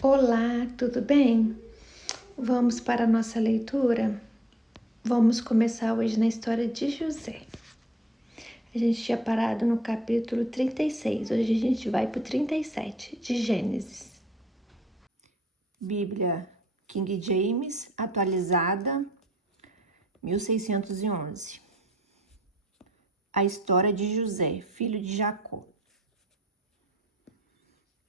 Olá, tudo bem? Vamos para a nossa leitura? Vamos começar hoje na história de José. A gente tinha parado no capítulo 36, hoje a gente vai para o 37 de Gênesis. Bíblia King James, atualizada, 1611. A história de José, filho de Jacó.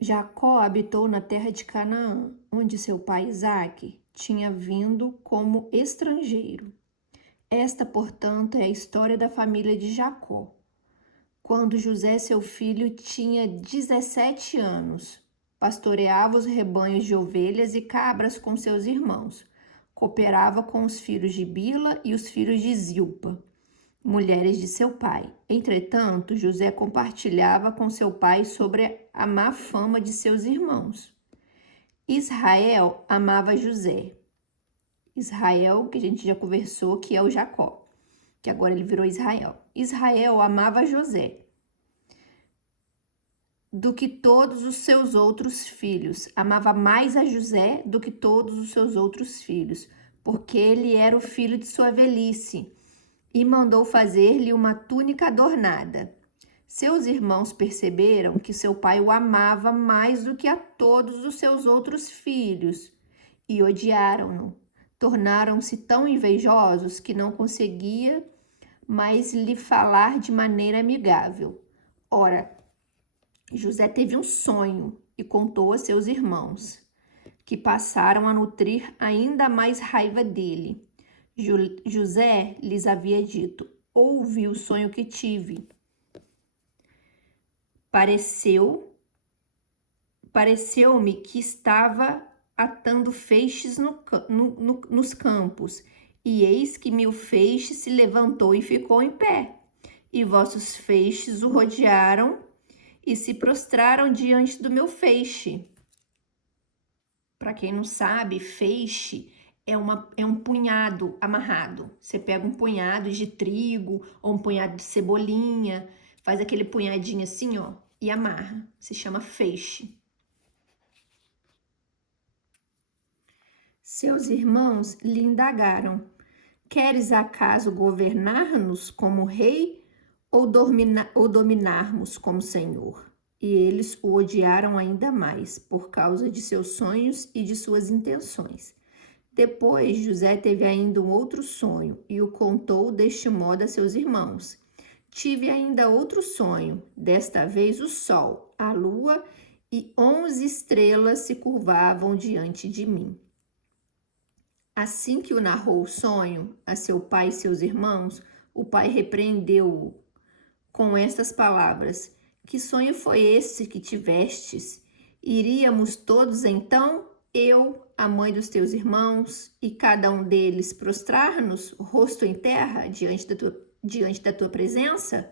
Jacó habitou na terra de Canaã, onde seu pai Isaque tinha vindo como estrangeiro. Esta, portanto, é a história da família de Jacó. Quando José, seu filho, tinha 17 anos, pastoreava os rebanhos de ovelhas e cabras com seus irmãos. Cooperava com os filhos de Bila e os filhos de Zilpa, mulheres de seu pai. Entretanto, José compartilhava com seu pai sobre a má fama de seus irmãos. Israel amava José. Israel, que a gente já conversou, que é o Jacó, que agora ele virou Israel. Israel amava José do que todos os seus outros filhos. Amava mais a José do que todos os seus outros filhos, porque ele era o filho de sua velhice, e mandou fazer-lhe uma túnica adornada. Seus irmãos perceberam que seu pai o amava mais do que a todos os seus outros filhos e odiaram-no. Tornaram-se tão invejosos que não conseguia mais lhe falar de maneira amigável. Ora, José teve um sonho e contou a seus irmãos, que passaram a nutrir ainda mais raiva dele. José lhes havia dito: ouvi o sonho que tive. Pareceu-me que estava atando feixes nos campos, e eis que meu feixe se levantou e ficou em pé, e vossos feixes o rodearam e se prostraram diante do meu feixe. Para quem não sabe, feixe é um punhado amarrado. Você pega um punhado de trigo ou um punhado de cebolinha, faz aquele punhadinho assim, ó, e amarra. Se chama feixe. Seus irmãos lhe indagaram: queres acaso governar-nos como rei ou dominarmos como senhor? E eles o odiaram ainda mais por causa de seus sonhos e de suas intenções. Depois, José teve ainda um outro sonho e o contou deste modo a seus irmãos. Tive ainda outro sonho, desta vez o sol, a lua e 11 estrelas se curvavam diante de mim. Assim que o narrou o sonho a seu pai e seus irmãos, o pai repreendeu-o com estas palavras: que sonho foi esse que tivestes? Iríamos todos então, eu, a mãe dos teus irmãos, e cada um deles prostrar-nos, rosto em terra, diante da tua presença?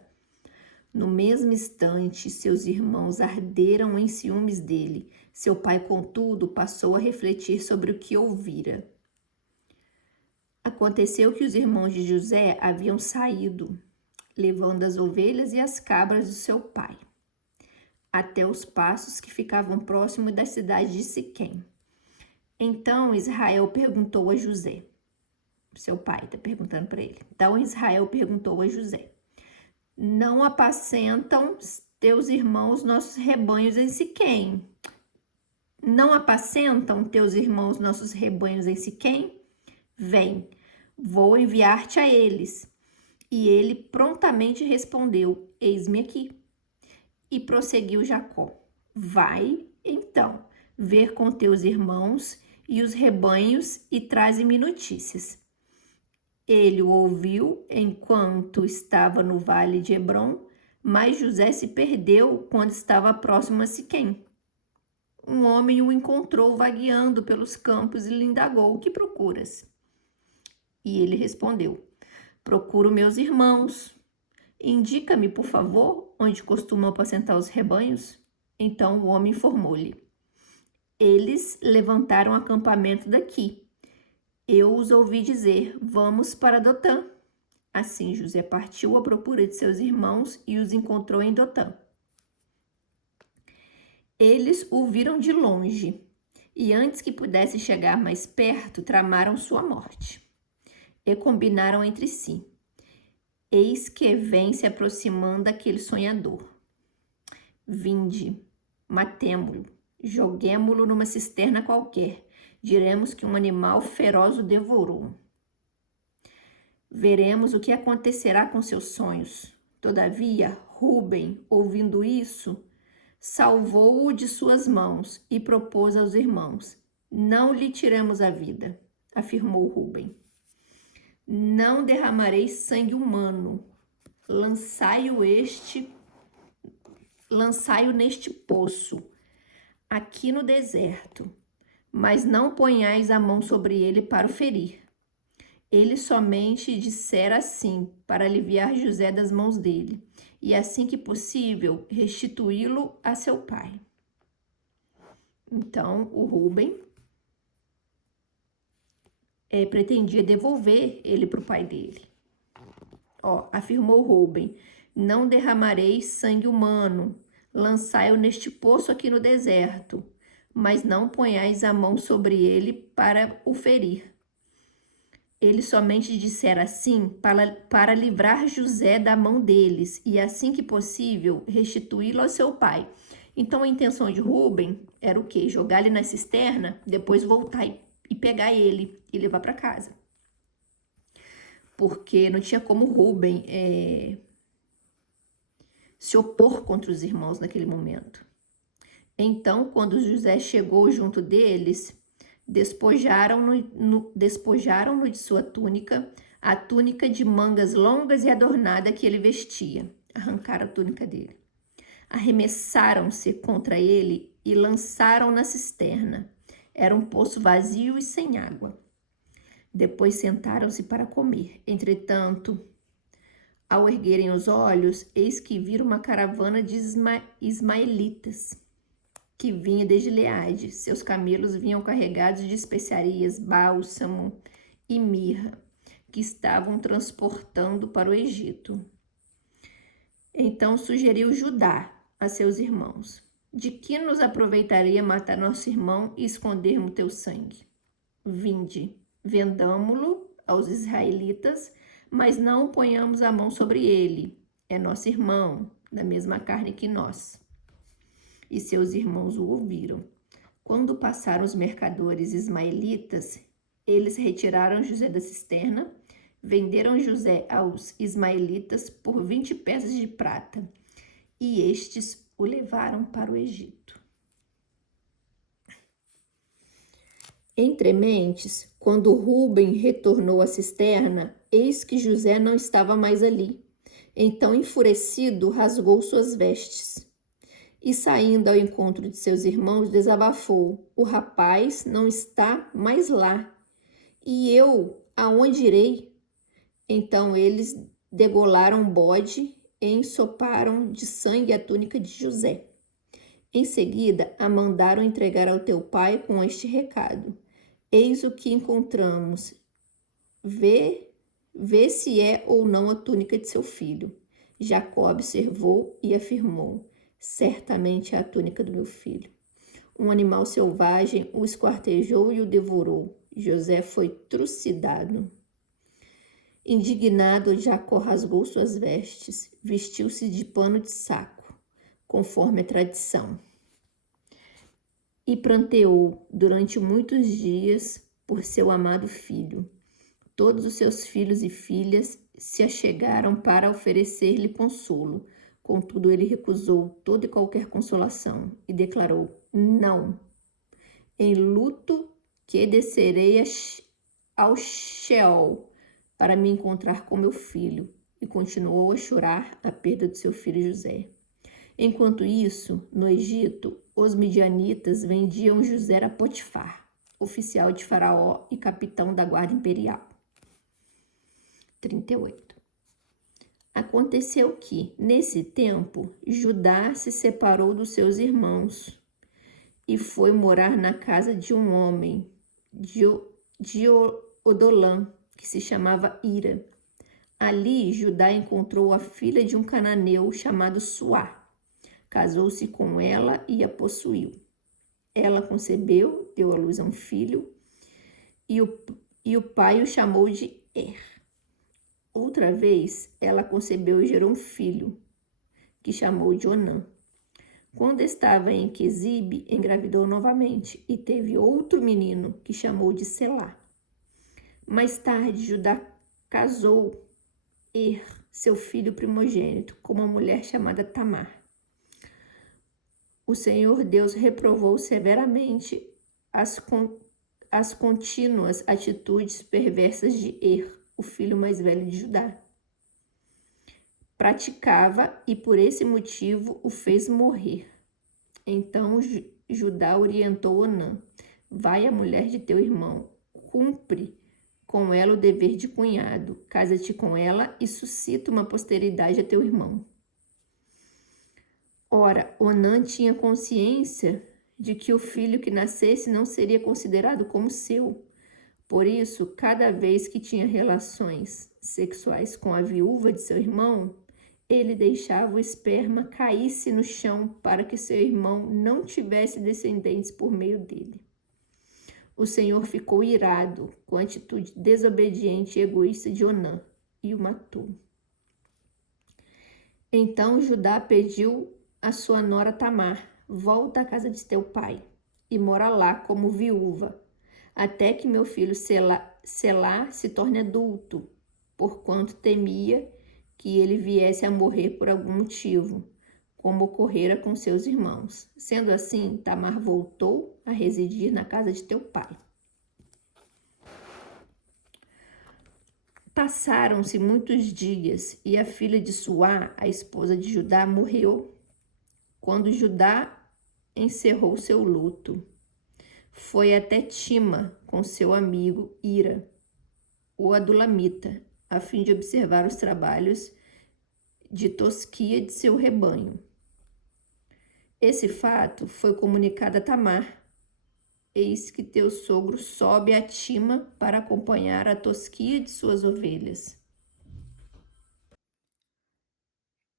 No mesmo instante, seus irmãos arderam em ciúmes dele. Seu pai, contudo, passou a refletir sobre o que ouvira. Aconteceu que os irmãos de José haviam saído, levando as ovelhas e as cabras do seu pai, até os pastos que ficavam próximo da cidade de Siquém. Então Israel perguntou a José, seu pai está perguntando para ele. Então Israel perguntou a José: não apacentam teus irmãos nossos rebanhos em Siquém? Não apacentam teus irmãos nossos rebanhos em Siquém? Vem, vou enviar-te a eles. E ele prontamente respondeu: eis-me aqui. E prosseguiu Jacó: vai, então, ver com teus irmãos e os rebanhos e traze-me notícias. Ele o ouviu enquanto estava no vale de Hebrom, mas José se perdeu quando estava próximo a Siquém. Um homem o encontrou vagueando pelos campos e lhe indagou: o que procuras? E ele respondeu: procuro meus irmãos. Indica-me, por favor, onde costumam apacentar os rebanhos? Então o homem informou-lhe: eles levantaram acampamento daqui. Eu os ouvi dizer: vamos para Dotã. Assim José partiu à procura de seus irmãos e os encontrou em Dotã. Eles o viram de longe e antes que pudessem chegar mais perto, tramaram sua morte. E combinaram entre si: eis que vem se aproximando aquele sonhador. Vinde, matemo-lo, joguemo-lo numa cisterna qualquer. Diremos que um animal feroz o devorou. Veremos o que acontecerá com seus sonhos. Todavia, Rúben, ouvindo isso, salvou-o de suas mãos e propôs aos irmãos: não lhe tiremos a vida, afirmou Rúben. Não derramarei sangue humano. Lançai-o neste poço, aqui no deserto, mas não ponhais a mão sobre ele para o ferir. Ele somente dissera assim, para aliviar José das mãos dele, e assim que possível, restituí-lo a seu pai. Então, o Rúben pretendia devolver ele para o pai dele. Afirmou Rúben: não derramarei sangue humano, lançai-o neste poço aqui no deserto, mas não ponhais a mão sobre ele para o ferir. Ele somente dissera assim para livrar José da mão deles e, assim que possível, restituí-lo ao seu pai. Então, a intenção de Rúben era o quê? Jogar ele na cisterna, depois voltar e pegar ele e levar para casa. Porque não tinha como Rúben se opor contra os irmãos naquele momento. Então, quando José chegou junto deles, despojaram-no de sua túnica, a túnica de mangas longas e adornada que ele vestia. Arrancaram a túnica dele. Arremessaram-se contra ele e lançaram na cisterna. Era um poço vazio e sem água. Depois sentaram-se para comer. Entretanto, ao erguerem os olhos, eis que viram uma caravana de ismaelitas que vinha de Gileade. Seus camelos vinham carregados de especiarias, bálsamo e mirra, que estavam transportando para o Egito. Então sugeriu Judá a seus irmãos: de que nos aproveitaria matar nosso irmão e escondermos teu sangue? Vinde, vendamo-lo aos israelitas, mas não ponhamos a mão sobre ele. É nosso irmão, da mesma carne que nós. E seus irmãos o ouviram. Quando passaram os mercadores ismaelitas, eles retiraram José da cisterna, venderam José aos ismaelitas por 20 peças de prata, e estes o levaram para o Egito. Entrementes, quando Rúben retornou à cisterna, eis que José não estava mais ali. Então, enfurecido, rasgou suas vestes. E saindo ao encontro de seus irmãos, desabafou: o rapaz não está mais lá. E eu, aonde irei? Então eles degolaram um bode e ensoparam de sangue a túnica de José. Em seguida, a mandaram entregar ao teu pai com este recado: eis o que encontramos. Vê se é ou não a túnica de seu filho. Jacó observou e afirmou: certamente é a túnica do meu filho. Um animal selvagem o esquartejou e o devorou. José foi trucidado. Indignado, Jacó rasgou suas vestes, vestiu-se de pano de saco, conforme a tradição, e pranteou durante muitos dias por seu amado filho. Todos os seus filhos e filhas se achegaram para oferecer-lhe consolo. Contudo, ele recusou toda e qualquer consolação e declarou: não, em luto que descerei ao Sheol para me encontrar com meu filho. E continuou a chorar a perda de seu filho José. Enquanto isso, no Egito, os midianitas vendiam José a Potifar, oficial de Faraó e capitão da guarda imperial. 38. Aconteceu que, nesse tempo, Judá se separou dos seus irmãos e foi morar na casa de um homem, de Odolã, que se chamava Ira. Ali, Judá encontrou a filha de um cananeu chamado Suá. Casou-se com ela e a possuiu. Ela concebeu deu à luz a um filho, e o pai o chamou de Er. Outra vez, ela concebeu e gerou um filho, que chamou de Onã. Quando estava em Quezibe, engravidou novamente e teve outro menino, que chamou de Selá. Mais tarde, Judá casou Er, seu filho primogênito, com uma mulher chamada Tamar. O Senhor Deus reprovou severamente as contínuas atitudes perversas de Er, o filho mais velho de Judá. Praticava e por esse motivo o fez morrer. Então Judá orientou Onã: vai à mulher de teu irmão, cumpre com ela o dever de cunhado, casa-te com ela e suscita uma posteridade a teu irmão. Ora, Onã tinha consciência de que o filho que nascesse não seria considerado como seu. Por isso, cada vez que tinha relações sexuais com a viúva de seu irmão, ele deixava o esperma caísse no chão para que seu irmão não tivesse descendentes por meio dele. O Senhor ficou irado com a atitude desobediente e egoísta de Onã e o matou. Então Judá pediu a sua nora Tamar: volta à casa de teu pai e mora lá como viúva, até que meu filho Selá se torne adulto, porquanto temia que ele viesse a morrer por algum motivo, como ocorrera com seus irmãos. Sendo assim, Tamar voltou a residir na casa de teu pai. Passaram-se muitos dias e a filha de Suá, a esposa de Judá, morreu. Quando Judá encerrou seu luto, foi até Tima com seu amigo Ira, o Adulamita, a fim de observar os trabalhos de tosquia de seu rebanho. Esse fato foi comunicado a Tamar. Eis que teu sogro sobe a Tima para acompanhar a tosquia de suas ovelhas.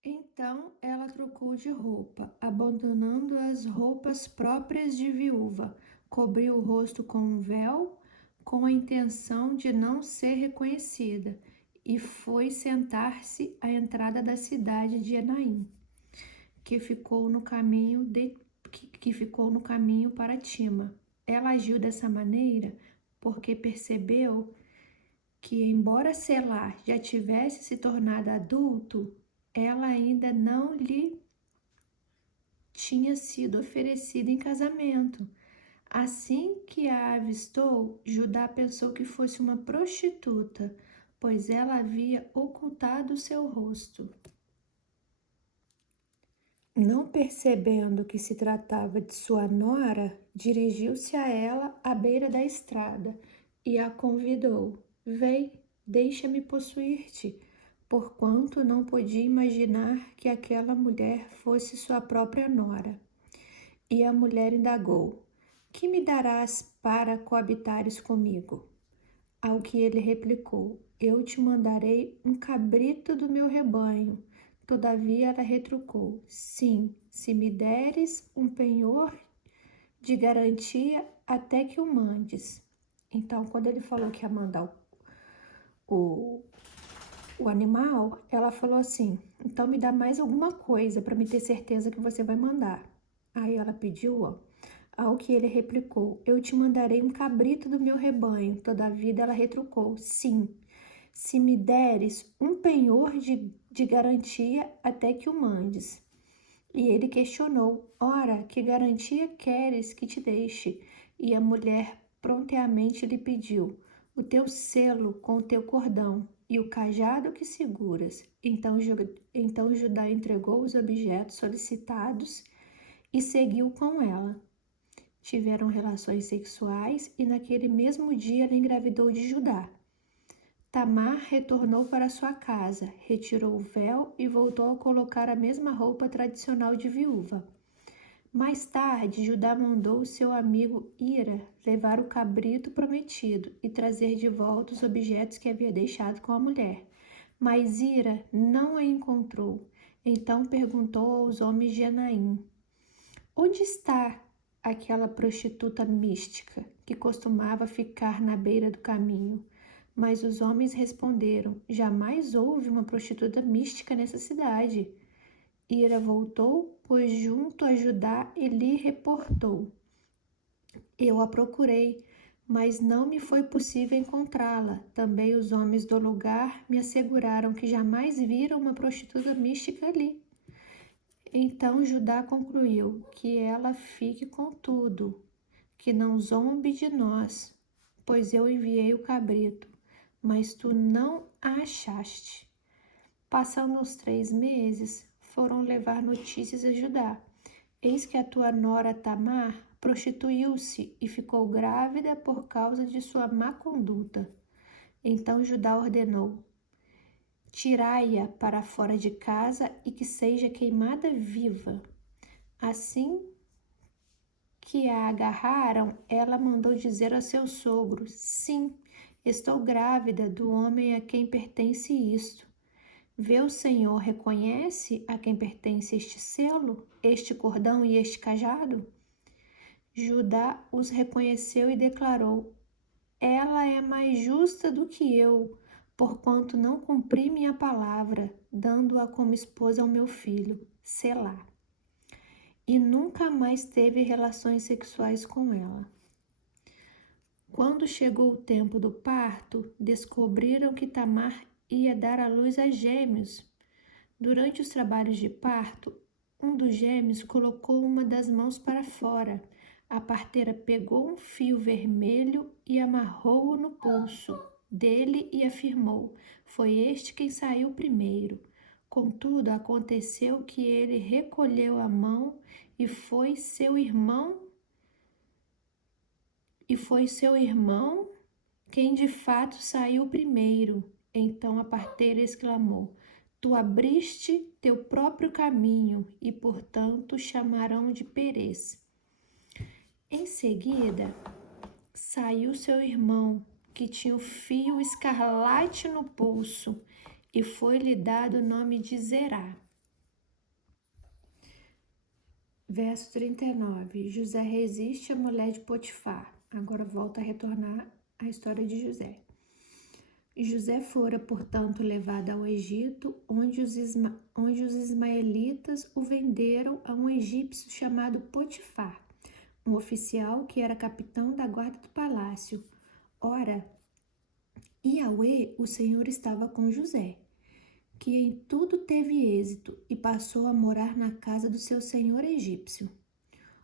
Então ela trocou de roupa, abandonando as roupas próprias de viúva, cobriu o rosto com um véu, com a intenção de não ser reconhecida, e foi sentar-se à entrada da cidade de Enaim, que ficou no caminho para Tima. Ela agiu dessa maneira porque percebeu que, embora Selá já tivesse se tornado adulto, ela ainda não lhe tinha sido oferecida em casamento. Assim que a avistou, Judá pensou que fosse uma prostituta, pois ela havia ocultado seu rosto. Não percebendo que se tratava de sua nora, dirigiu-se a ela à beira da estrada e a convidou: vem, deixa-me possuir-te, porquanto não podia imaginar que aquela mulher fosse sua própria nora. E a mulher indagou: que me darás para coabitares comigo? Ao que ele replicou: eu te mandarei um cabrito do meu rebanho. Todavia ela retrucou: sim, se me deres um penhor de garantia até que o mandes. Então, quando ele falou que ia mandar o animal, ela falou assim: então me dá mais alguma coisa para me ter certeza que você vai mandar. Aí ela pediu, ao que ele replicou: eu te mandarei um cabrito do meu rebanho. Todavia ela retrucou: sim, se me deres um penhor de garantia até que o mandes. E ele questionou: ora, que garantia queres que te deixe? E a mulher prontamente lhe pediu: o teu selo com o teu cordão e o cajado que seguras. Então Judá entregou os objetos solicitados e seguiu com ela. Tiveram relações sexuais e naquele mesmo dia ela engravidou de Judá. Tamar retornou para sua casa, retirou o véu e voltou a colocar a mesma roupa tradicional de viúva. Mais tarde, Judá mandou seu amigo Ira levar o cabrito prometido e trazer de volta os objetos que havia deixado com a mulher. Mas Ira não a encontrou. Então perguntou aos homens de Enaim: onde está aquela prostituta mística que costumava ficar na beira do caminho. Mas os homens responderam: jamais houve uma prostituta mística nessa cidade. Ira voltou, pois junto a Judá e lhe reportou: eu a procurei, mas não me foi possível encontrá-la. Também os homens do lugar me asseguraram que jamais viram uma prostituta mística ali. Então Judá concluiu: que ela fique com tudo, que não zombe de nós, pois eu enviei o cabrito, mas tu não a achaste. Passando os 3 meses, foram levar notícias a Judá. Eis que a tua nora Tamar prostituiu-se e ficou grávida por causa de sua má conduta. Então Judá ordenou: tirai-a para fora de casa e que seja queimada viva. Assim que a agarraram, ela mandou dizer a seu sogro: sim, estou grávida do homem a quem pertence isto. Vê o Senhor, reconhece a quem pertence este selo, este cordão e este cajado? Judá os reconheceu e declarou: ela é mais justa do que eu, porquanto não cumpri minha palavra, dando-a como esposa ao meu filho, Selá. E nunca mais teve relações sexuais com ela. Quando chegou o tempo do parto, descobriram que Tamar ia dar à luz a gêmeos. Durante os trabalhos de parto, um dos gêmeos colocou uma das mãos para fora. A parteira pegou um fio vermelho e amarrou-o no pulso dele e afirmou: foi este quem saiu primeiro. Contudo, aconteceu que ele recolheu a mão e foi seu irmão quem de fato saiu primeiro. Então a parteira exclamou: tu abriste teu próprio caminho e, portanto, chamarão de Perez. Em seguida, saiu seu irmão, que tinha o fio escarlate no pulso, e foi-lhe dado o nome de Zerá. Verso 39. José resiste à mulher de Potifar. Agora volta a retornar à história de José. José fora, portanto, levado ao Egito, onde os ismaelitas o venderam a um egípcio chamado Potifar, um oficial que era capitão da guarda do palácio. Ora, Yahweh, o Senhor, estava com José, que em tudo teve êxito e passou a morar na casa do seu senhor egípcio.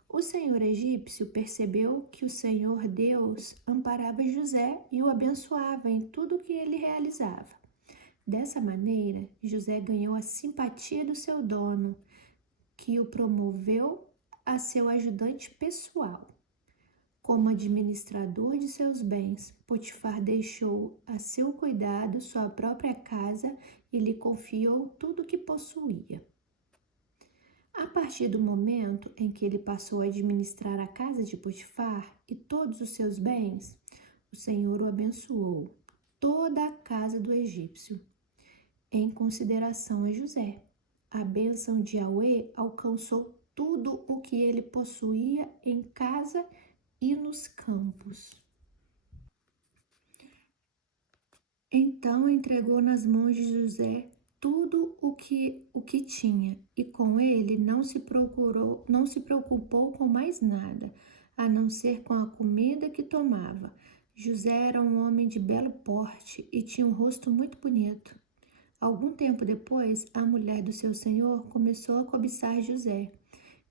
O senhor egípcio percebeu que o Senhor Deus amparava José e o abençoava em tudo o que ele realizava. Dessa maneira, José ganhou a simpatia do seu dono, que o promoveu a seu ajudante pessoal. Como administrador de seus bens, Potifar deixou a seu cuidado sua própria casa e lhe confiou tudo o que possuía. A partir do momento em que ele passou a administrar a casa de Potifar e todos os seus bens, o Senhor o abençoou, toda a casa do egípcio. Em consideração a José, a bênção de Yahweh alcançou tudo o que ele possuía em casa e nos campos. Então entregou nas mãos de José tudo o que tinha, e com ele não se preocupou com mais nada, a não ser com a comida que tomava. José era um homem de belo porte e tinha um rosto muito bonito. Algum tempo depois, a mulher do seu senhor começou a cobiçar José,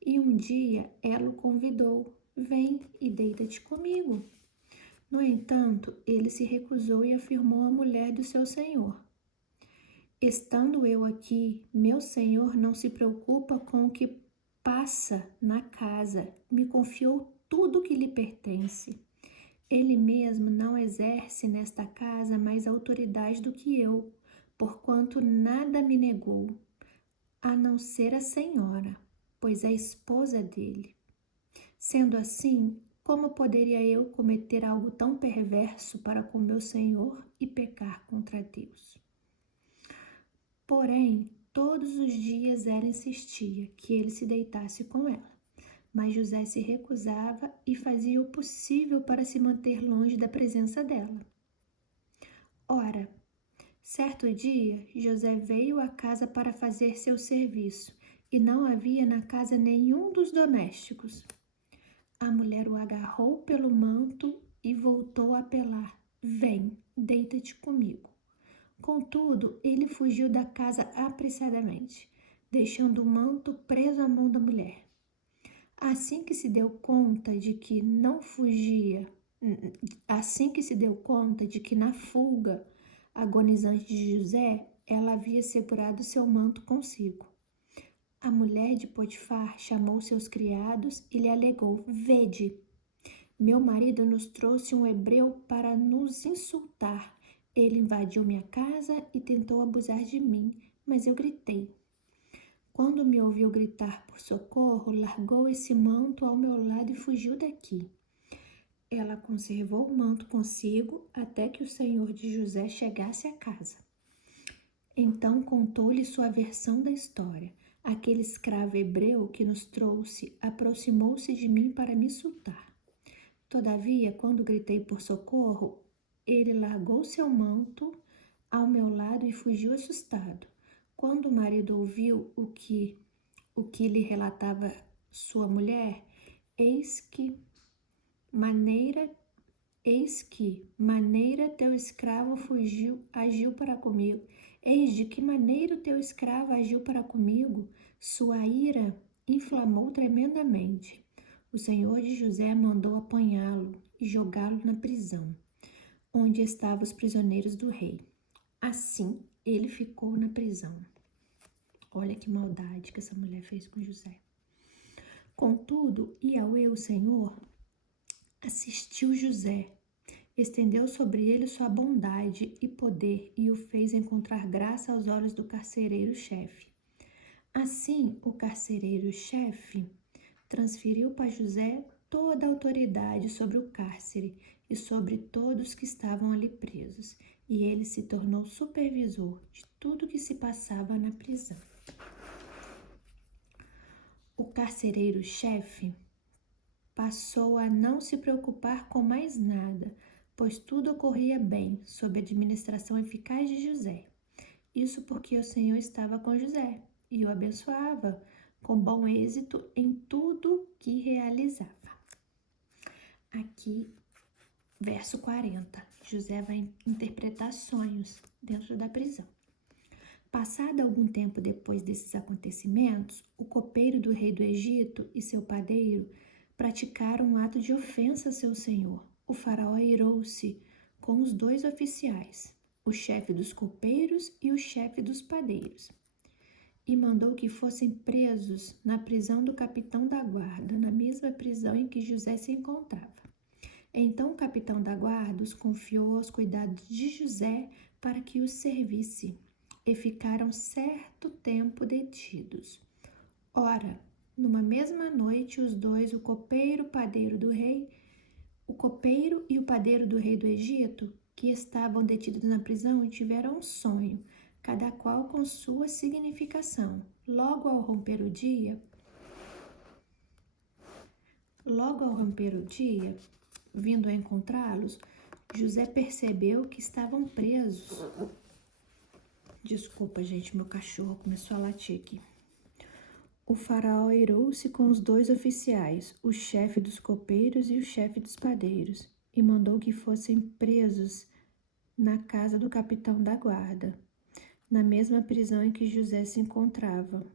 e um dia ela o convidou: vem e deita-te comigo. No entanto, ele se recusou e afirmou à mulher do seu senhor: estando eu aqui, meu senhor não se preocupa com o que passa na casa, me confiou tudo o que lhe pertence. Ele mesmo não exerce nesta casa mais autoridade do que eu, porquanto nada me negou, a não ser a senhora, pois é esposa dele. Sendo assim, como poderia eu cometer algo tão perverso para com meu senhor e pecar contra Deus? Porém, todos os dias ela insistia que ele se deitasse com ela. Mas José se recusava e fazia o possível para se manter longe da presença dela. Ora, certo dia, José veio à casa para fazer seu serviço, e não havia na casa nenhum dos domésticos. A mulher o agarrou pelo manto e voltou a apelar: "Vem, deita-te comigo." Contudo, ele fugiu da casa apressadamente, deixando o manto preso à mão da mulher. Assim que se deu conta de que na fuga agonizante de José, ela havia segurado seu manto consigo. A mulher de Potifar chamou seus criados e lhe alegou: "Vede, meu marido nos trouxe um hebreu para nos insultar. Ele invadiu minha casa e tentou abusar de mim, mas eu gritei. Quando me ouviu gritar por socorro, largou esse manto ao meu lado e fugiu daqui." Ela conservou o manto consigo até que o senhor de José chegasse à casa. Então contou-lhe sua versão da história. "Aquele escravo hebreu que nos trouxe aproximou-se de mim para me insultar. Todavia, quando gritei por socorro, ele largou seu manto ao meu lado e fugiu assustado. Quando o marido ouviu o que lhe relatava sua mulher, eis que maneira teu escravo agiu para comigo. Eis de que maneira o teu escravo agiu para comigo." Sua ira inflamou tremendamente. O senhor de José mandou apanhá-lo e jogá-lo na prisão, onde estavam os prisioneiros do rei. Assim, ele ficou na prisão. Olha que maldade que essa mulher fez com José. Contudo, Yahweh, o Senhor, assistiu José, estendeu sobre ele sua bondade e poder e o fez encontrar graça aos olhos do carcereiro-chefe. Assim, o carcereiro-chefe transferiu para José toda a autoridade sobre o cárcere e sobre todos que estavam ali presos, e ele se tornou supervisor de tudo que se passava na prisão. O carcereiro-chefe passou a não se preocupar com mais nada, pois tudo ocorria bem, sob a administração eficaz de José. Isso porque o Senhor estava com José e o abençoava com bom êxito em tudo que realizava. Aqui, verso 40, José vai interpretar sonhos dentro da prisão. Passado algum tempo depois desses acontecimentos, o copeiro do rei do Egito e seu padeiro praticaram um ato de ofensa a seu senhor. O faraó irou-se com os 2 oficiais, o chefe dos copeiros e o chefe dos padeiros, e mandou que fossem presos na prisão do capitão da guarda, na mesma prisão em que José se encontrava. Então o capitão da guarda os confiou aos cuidados de José para que os servisse, e ficaram certo tempo detidos. Ora, numa mesma noite, os 2, o copeiro e o padeiro do rei do Egito, que estavam detidos na prisão, tiveram um sonho, cada qual com sua significação. Logo ao romper o dia, vindo a encontrá-los, José percebeu que estavam presos. Desculpa, gente, meu cachorro começou a latir aqui. O faraó irou-se com os 2 oficiais, o chefe dos copeiros e o chefe dos padeiros, e mandou que fossem presos na casa do capitão da guarda, na mesma prisão em que José se encontrava.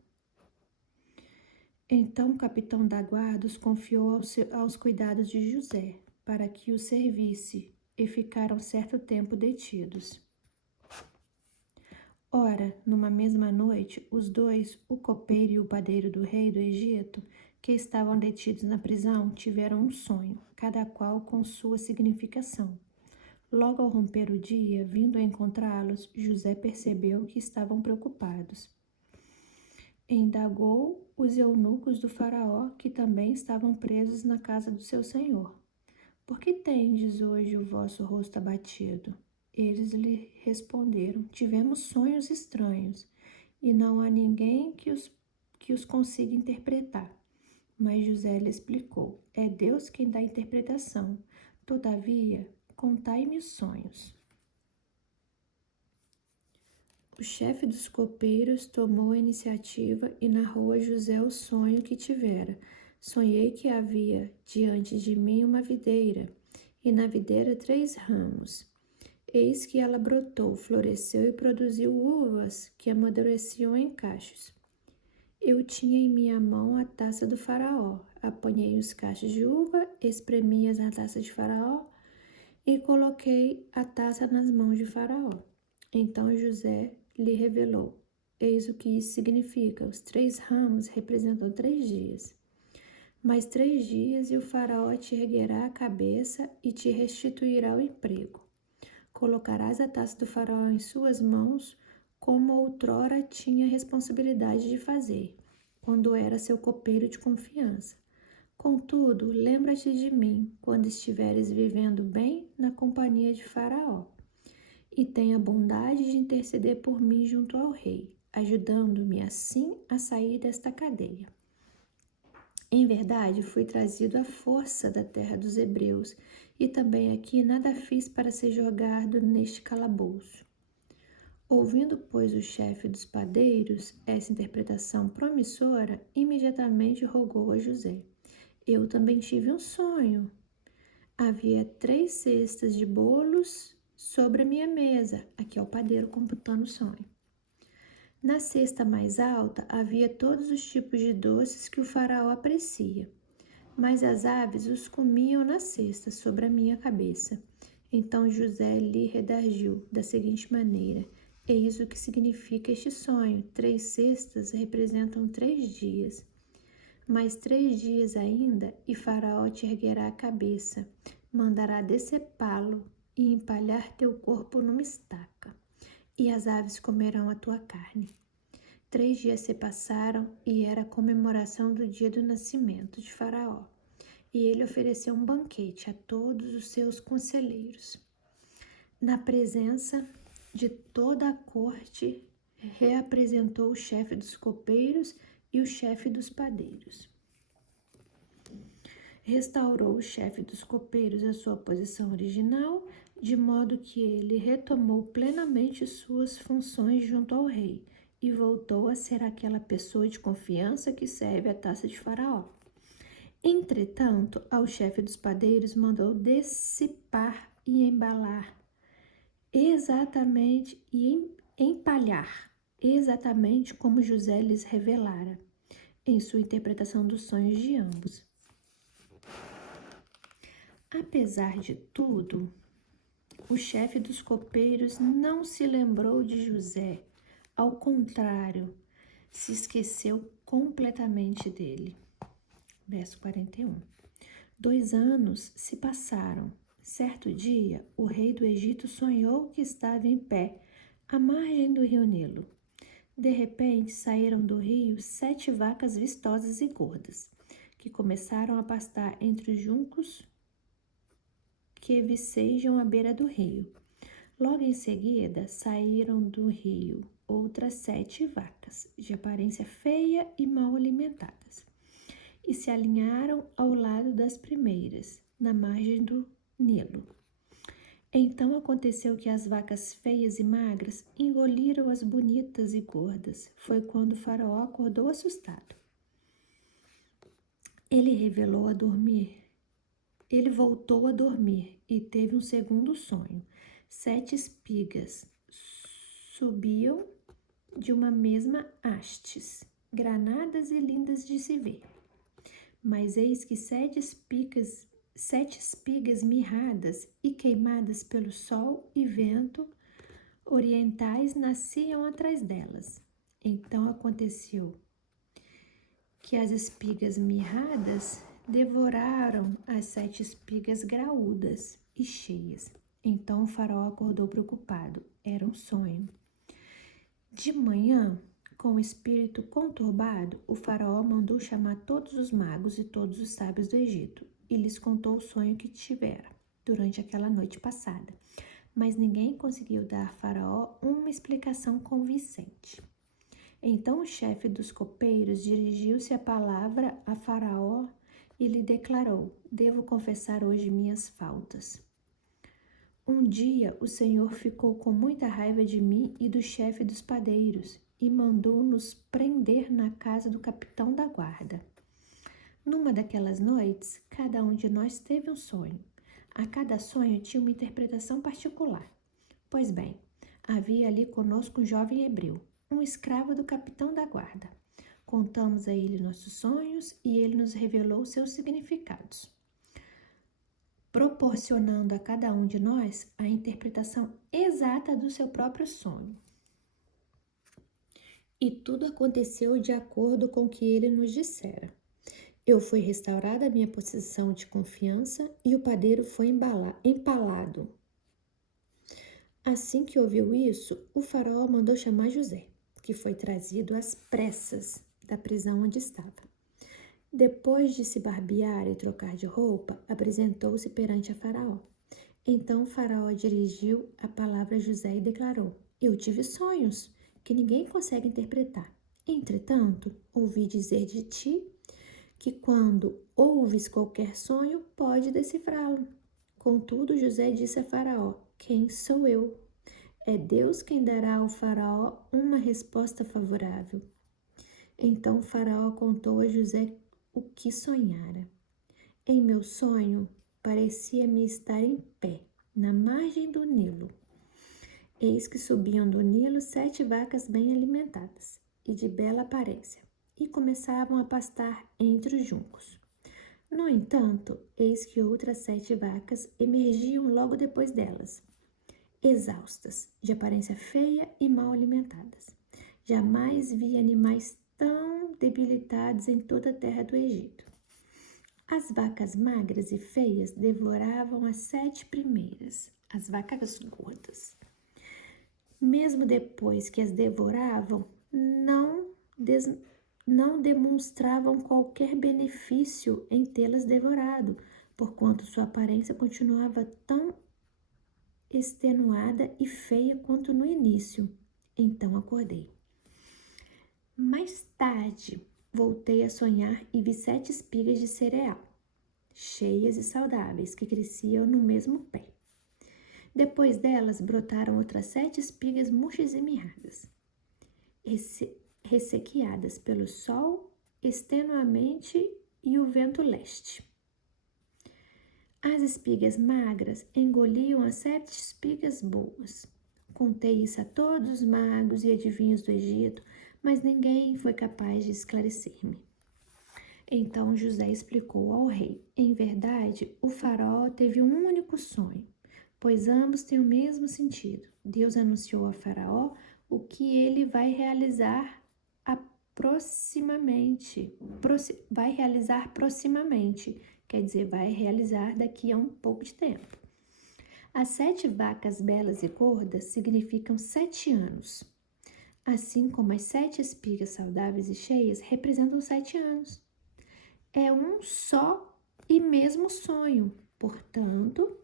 Então o capitão da guarda os confiou aos cuidados de José, para que o servisse, e ficaram certo tempo detidos. Ora, numa mesma noite, os 2, o copeiro e o padeiro do rei do Egito, que estavam detidos na prisão, tiveram um sonho, cada qual com sua significação. Logo ao romper o dia, vindo a encontrá-los, José percebeu que estavam preocupados. Indagou os eunucos do faraó, que também estavam presos na casa do seu senhor: "Por que tendes hoje o vosso rosto abatido?" Eles lhe responderam: "Tivemos sonhos estranhos, e não há ninguém que os consiga interpretar." Mas José lhe explicou: é Deus quem dá a interpretação. Todavia, contai-me os sonhos. O chefe dos copeiros tomou a iniciativa e narrou a José o sonho que tivera. Sonhei que havia diante de mim uma videira, e na videira 3 ramos. Eis que ela brotou, floresceu e produziu uvas que amadureciam em cachos. Eu tinha em minha mão a taça do faraó. Apanhei os cachos de uva, espremi-as na taça de faraó e coloquei a taça nas mãos de faraó. Então José lhe revelou: eis o que isso significa. Os 3 ramos representam 3 dias. Mais 3 dias e o faraó te erguerá a cabeça e te restituirá o emprego. Colocarás a taça do faraó em suas mãos, como outrora tinha responsabilidade de fazer, quando era seu copeiro de confiança. Contudo, lembra-te de mim quando estiveres vivendo bem na companhia de Faraó, e tenha bondade de interceder por mim junto ao rei, ajudando-me assim a sair desta cadeia. Em verdade, fui trazido à força da terra dos hebreus, e também aqui nada fiz para ser jogado neste calabouço. Ouvindo, pois, o chefe dos padeiros essa interpretação promissora, imediatamente rogou a José: eu também tive um sonho. Havia 3 cestas de bolos sobre a minha mesa. Aqui é o padeiro computando o sonho. Na cesta mais alta havia todos os tipos de doces que o faraó aprecia, mas as aves os comiam na cesta sobre a minha cabeça. Então José lhe redarguiu da seguinte maneira: eis o que significa este sonho. 3 cestas representam 3 dias. Mais 3 dias ainda, e Faraó te erguerá a cabeça, mandará decepá-lo e empalhar teu corpo numa estaca, e as aves comerão a tua carne. 3 dias se passaram, e era a comemoração do dia do nascimento de Faraó. E ele ofereceu um banquete a todos os seus conselheiros. Na presença de toda a corte, reapresentou o chefe dos copeiros e o chefe dos padeiros. Restaurou o chefe dos copeiros a sua posição original, de modo que ele retomou plenamente suas funções junto ao rei e voltou a ser aquela pessoa de confiança que serve a taça de Faraó. Entretanto, ao chefe dos padeiros mandou dissipar e embalar exatamente e empalhar exatamente como José lhes revelara em sua interpretação dos sonhos de ambos. Apesar de tudo, o chefe dos copeiros não se lembrou de José. Ao contrário, se esqueceu completamente dele. Verso 41. 2 anos se passaram. Certo dia, o rei do Egito sonhou que estava em pé, à margem do rio Nilo. De repente, saíram do rio 7 vacas vistosas e gordas, que começaram a pastar entre os juncos que vicejam à beira do rio. Logo em seguida, saíram do rio outras 7 vacas, de aparência feia e mal alimentadas, e se alinharam ao lado das primeiras, na margem do Nilo. Então aconteceu que as vacas feias e magras engoliram as bonitas e gordas. Foi quando o faraó acordou assustado. Ele voltou a dormir e teve um segundo sonho. 7 espigas subiam de uma mesma hastes, granadas e lindas de se ver. Mas eis que 7 espigas mirradas e queimadas pelo sol e vento orientais nasciam atrás delas. Então aconteceu que as espigas mirradas devoraram as 7 espigas graúdas e cheias. Então o faraó acordou preocupado. Era um sonho. De manhã, com o espírito conturbado, o faraó mandou chamar todos os magos e todos os sábios do Egito e lhes contou o sonho que tivera durante aquela noite passada. Mas ninguém conseguiu dar a faraó uma explicação convincente. Então o chefe dos copeiros dirigiu-se a palavra a Faraó e lhe declarou: devo confessar hoje minhas faltas. Um dia o Senhor ficou com muita raiva de mim e do chefe dos padeiros e mandou-nos prender na casa do capitão da guarda. Numa daquelas noites, cada um de nós teve um sonho. A cada sonho tinha uma interpretação particular. Pois bem, havia ali conosco um jovem hebreu, um escravo do capitão da guarda. Contamos a ele nossos sonhos e ele nos revelou seus significados, proporcionando a cada um de nós a interpretação exata do seu próprio sonho. E tudo aconteceu de acordo com o que ele nos dissera. Eu fui restaurada a minha posição de confiança e o padeiro foi empalado. Assim que ouviu isso, o faraó mandou chamar José, que foi trazido às pressas da prisão onde estava. Depois de se barbear e trocar de roupa, apresentou-se perante a Faraó. Então o Faraó dirigiu a palavra a José e declarou: eu tive sonhos que ninguém consegue interpretar. Entretanto, ouvi dizer de ti que quando ouves qualquer sonho, pode decifrá-lo. Contudo, José disse a Faraó: quem sou eu? É Deus quem dará ao Faraó uma resposta favorável. Então o Faraó contou a José o que sonhara. Em meu sonho, parecia-me estar em pé, na margem do Nilo. Eis que subiam do Nilo 7 vacas bem alimentadas e de bela aparência, e começavam a pastar entre os juncos. No entanto, eis que outras 7 vacas emergiam logo depois delas, exaustas, de aparência feia e mal alimentadas. Jamais vi animais tão debilitados em toda a terra do Egito. As vacas magras e feias devoravam as 7 primeiras, as vacas gordas. Mesmo depois que as devoravam, não demonstravam qualquer benefício em tê-las devorado, porquanto sua aparência continuava tão extenuada e feia quanto no início. Então acordei. Mais tarde, voltei a sonhar e vi 7 espigas de cereal, cheias e saudáveis, que cresciam no mesmo pé. Depois delas brotaram outras 7 espigas murchas e mirradas, ressequiadas pelo sol extenuamente e o vento leste. As espigas magras engoliam as 7 espigas boas. Contei isso a todos os magos e adivinhos do Egito, mas ninguém foi capaz de esclarecer-me. Então José explicou ao rei: em verdade, o faraó teve um único sonho, pois ambos têm o mesmo sentido. Deus anunciou a Faraó o que ele vai realizar proximamente, quer dizer, vai realizar daqui a um pouco de tempo. As 7 vacas belas e gordas significam 7 anos, assim como as 7 espigas saudáveis e cheias representam 7 anos. É um só e mesmo sonho, portanto,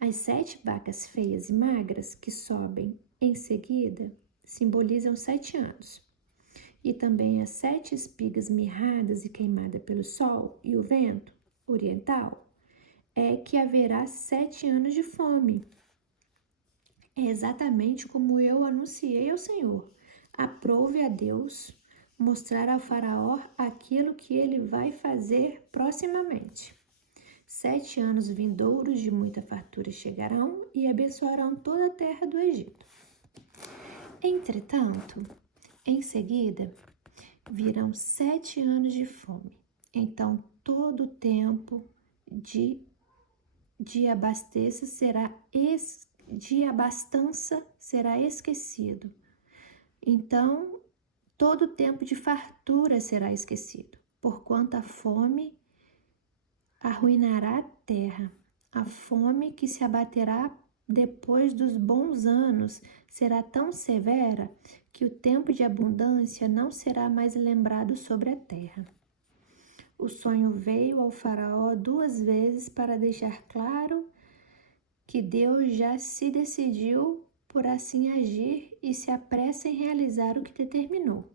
as 7 vacas feias e magras que sobem em seguida simbolizam 7 anos. E também as 7 espigas mirradas e queimadas pelo sol e o vento oriental é que haverá 7 anos de fome. É exatamente como eu anunciei ao Senhor. Aprove a Deus mostrar ao faraó aquilo que ele vai fazer proximamente. 7 anos vindouros de muita fartura chegarão e abençoarão toda a terra do Egito. Entretanto, em seguida, virão 7 anos de fome. Então, todo o tempo de abastança será esquecido. Então, todo o tempo de fartura será esquecido, porquanto a fome arruinará a terra. A fome que se abaterá depois dos bons anos será tão severa que o tempo de abundância não será mais lembrado sobre a terra. O sonho veio ao faraó 2 vezes para deixar claro que Deus já se decidiu por assim agir e se apressa em realizar o que determinou.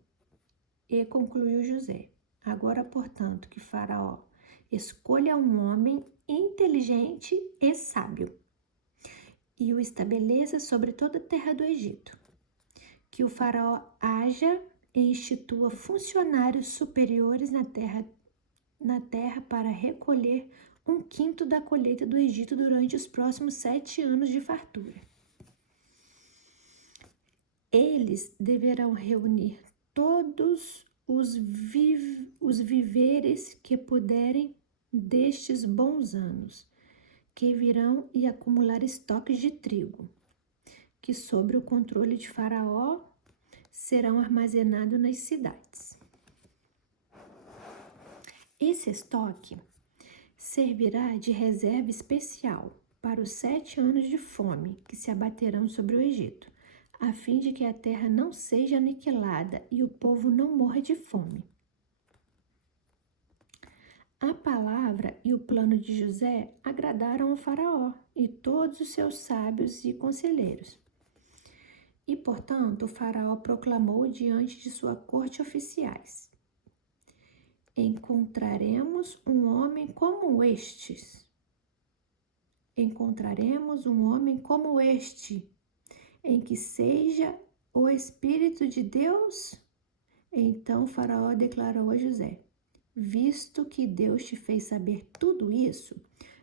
E concluiu José: agora, portanto, que Faraó escolha um homem inteligente e sábio e o estabeleça sobre toda a terra do Egito. Que o Faraó haja e institua funcionários superiores na terra para recolher 1/5 da colheita do Egito durante os próximos 7 anos de fartura. Eles deverão reunir todos os víveres que puderem destes bons anos, que virão e acumular estoques de trigo, que sob o controle de Faraó serão armazenados nas cidades. Esse estoque servirá de reserva especial para os 7 anos de fome que se abaterão sobre o Egito, a fim de que a terra não seja aniquilada e o povo não morra de fome. A palavra e o plano de José agradaram ao Faraó e todos os seus sábios e conselheiros. E, portanto, o Faraó proclamou diante de sua corte oficiais: encontraremos um homem como estes. Encontraremos um homem como este, em que seja o Espírito de Deus? Então o Faraó declarou a José: visto que Deus te fez saber tudo isso,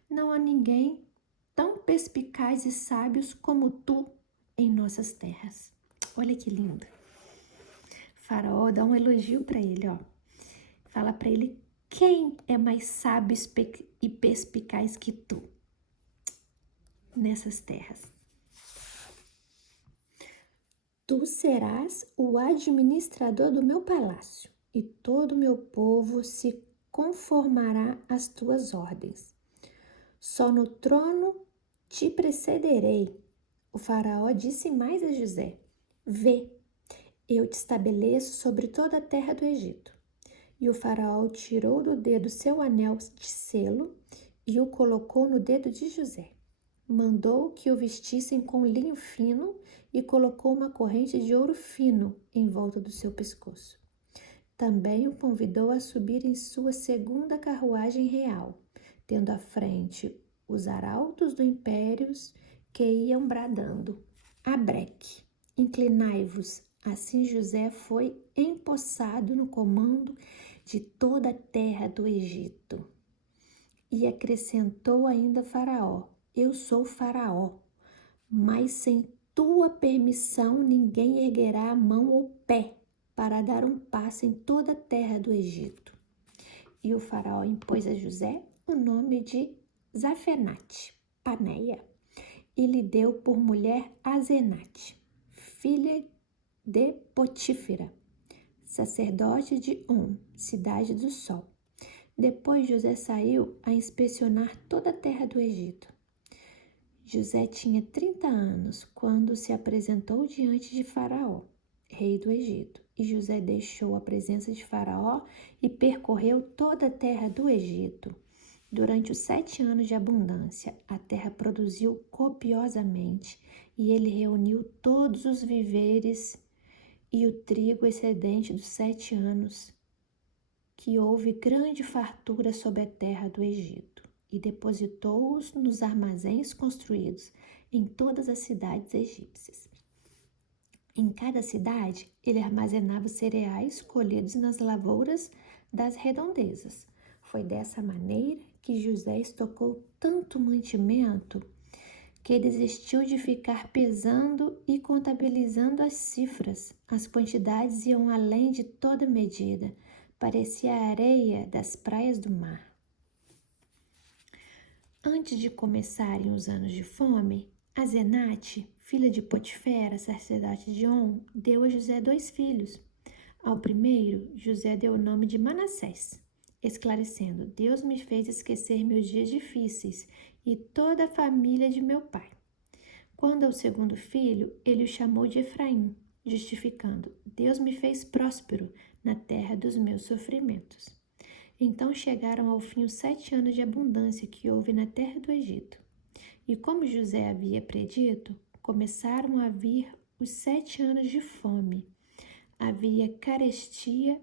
não há ninguém tão perspicaz e sábio como tu em nossas terras. Olha que lindo. Faraó dá um elogio para ele, ó. Fala para ele: quem é mais sábio e perspicaz que tu nessas terras? Tu serás o administrador do meu palácio, e todo o meu povo se conformará às tuas ordens. Só no trono te precederei. O Faraó disse mais a José: vê, eu te estabeleço sobre toda a terra do Egito. E o Faraó tirou do dedo seu anel de selo e o colocou no dedo de José. Mandou que o vestissem com linho fino e colocou uma corrente de ouro fino em volta do seu pescoço. Também o convidou a subir em sua segunda carruagem real, tendo à frente os arautos do império que iam bradando: abreque, inclinai-vos. Assim José foi empossado no comando de toda a terra do Egito. E acrescentou ainda Faraó: eu sou Faraó, mas sem tua permissão ninguém erguerá a mão ou pé para dar um passo em toda a terra do Egito. E o Faraó impôs a José o nome de Zafenate Paneia e lhe deu por mulher Asenate, filha de Potífera, sacerdote de On, cidade do sol. Depois José saiu a inspecionar toda a terra do Egito. José tinha 30 anos quando se apresentou diante de Faraó, rei do Egito. E José deixou a presença de Faraó e percorreu toda a terra do Egito. Durante os 7 anos de abundância, a terra produziu copiosamente e ele reuniu todos os víveres e o trigo excedente dos 7 anos, que houve grande fartura sobre a terra do Egito, e depositou-os nos armazéns construídos em todas as cidades egípcias. Em cada cidade, ele armazenava os cereais colhidos nas lavouras das redondezas. Foi dessa maneira que José estocou tanto mantimento que desistiu de ficar pesando e contabilizando as cifras. As quantidades iam além de toda medida. Parecia a areia das praias do mar. Antes de começarem os anos de fome, Asenate, filha de Potifera, sacerdote de On, deu a José 2 filhos. Ao primeiro, José deu o nome de Manassés, esclarecendo: Deus me fez esquecer meus dias difíceis e toda a família de meu pai. Quando ao segundo filho, ele o chamou de Efraim, justificando: Deus me fez próspero na terra dos meus sofrimentos. Então chegaram ao fim os 7 anos de abundância que houve na terra do Egito. E como José havia predito, começaram a vir os 7 anos de fome. Havia carestia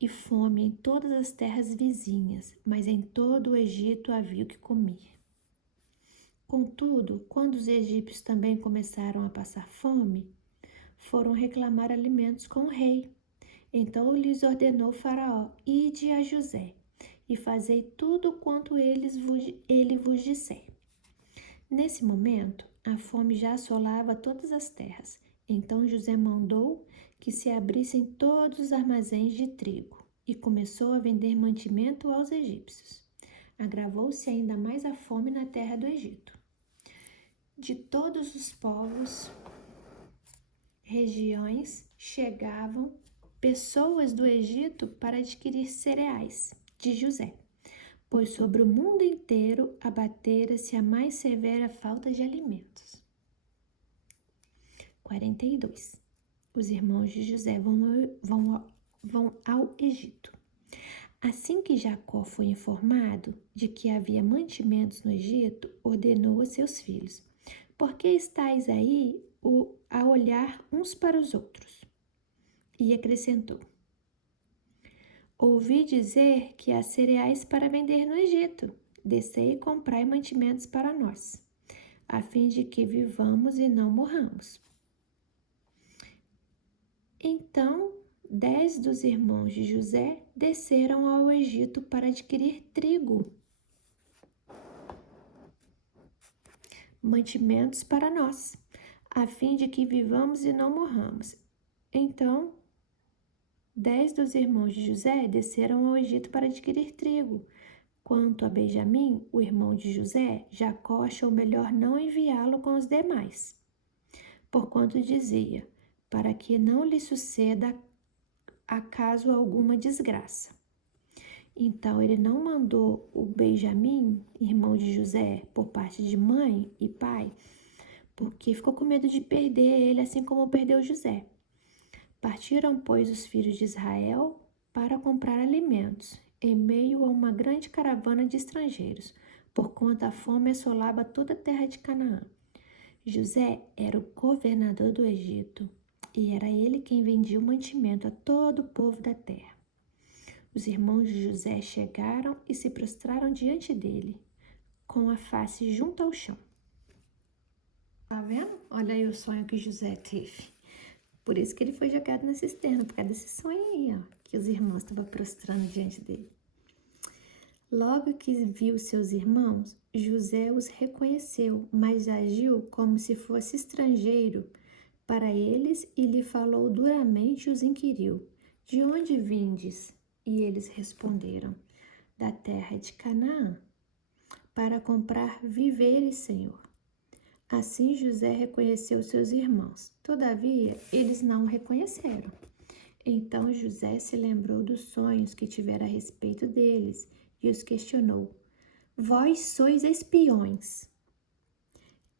e fome em todas as terras vizinhas, mas em todo o Egito havia o que comer. Contudo, quando os egípcios também começaram a passar fome, foram reclamar alimentos com o rei. Então lhes ordenou Faraó: ide a José, e fazei tudo quanto ele vos disser. Nesse momento, a fome já assolava todas as terras. Então José mandou que se abrissem todos os armazéns de trigo e começou a vender mantimento aos egípcios. Agravou-se ainda mais a fome na terra do Egito. De todos os povos, regiões, chegavam pessoas do Egito para adquirir cereais de José, pois sobre o mundo inteiro abatera-se a mais severa falta de alimentos. 42. Os irmãos de José vão ao Egito. Assim que Jacó foi informado de que havia mantimentos no Egito, ordenou a seus filhos: por que estáis aí a olhar uns para os outros? E acrescentou: ouvi dizer que há cereais para vender no Egito. Descei e comprai mantimentos para nós, a fim de que vivamos e não morramos. Então 10 dos irmãos de José desceram ao Egito para adquirir trigo, mantimentos para nós, a fim de que vivamos e não morramos. Então 10 dos irmãos de José desceram ao Egito para adquirir trigo. Quanto a Benjamim, o irmão de José, Jacó achou melhor não enviá-lo com os demais, porquanto dizia: para que não lhe suceda acaso alguma desgraça. Então ele não mandou o Benjamim, irmão de José, por parte de mãe e pai, porque ficou com medo de perder ele, assim como perdeu José. Partiram, pois, os filhos de Israel para comprar alimentos, em meio a uma grande caravana de estrangeiros, porquanto a fome assolava toda a terra de Canaã. José era o governador do Egito, e era ele quem vendia o mantimento a todo o povo da terra. Os irmãos de José chegaram e se prostraram diante dele, com a face junto ao chão. Tá vendo? Olha aí o sonho que José teve. Por isso que ele foi jogado na cisterna, por causa desse sonho aí, ó, que os irmãos estavam prostrando diante dele. Logo que viu seus irmãos, José os reconheceu, mas agiu como se fosse estrangeiro para eles e lhe falou duramente e os inquiriu: de onde vindes? E eles responderam: da terra de Canaã, para comprar víveres, Senhor. Assim José reconheceu seus irmãos, todavia eles não o reconheceram. Então José se lembrou dos sonhos que tivera a respeito deles e os questionou: vós sois espiões.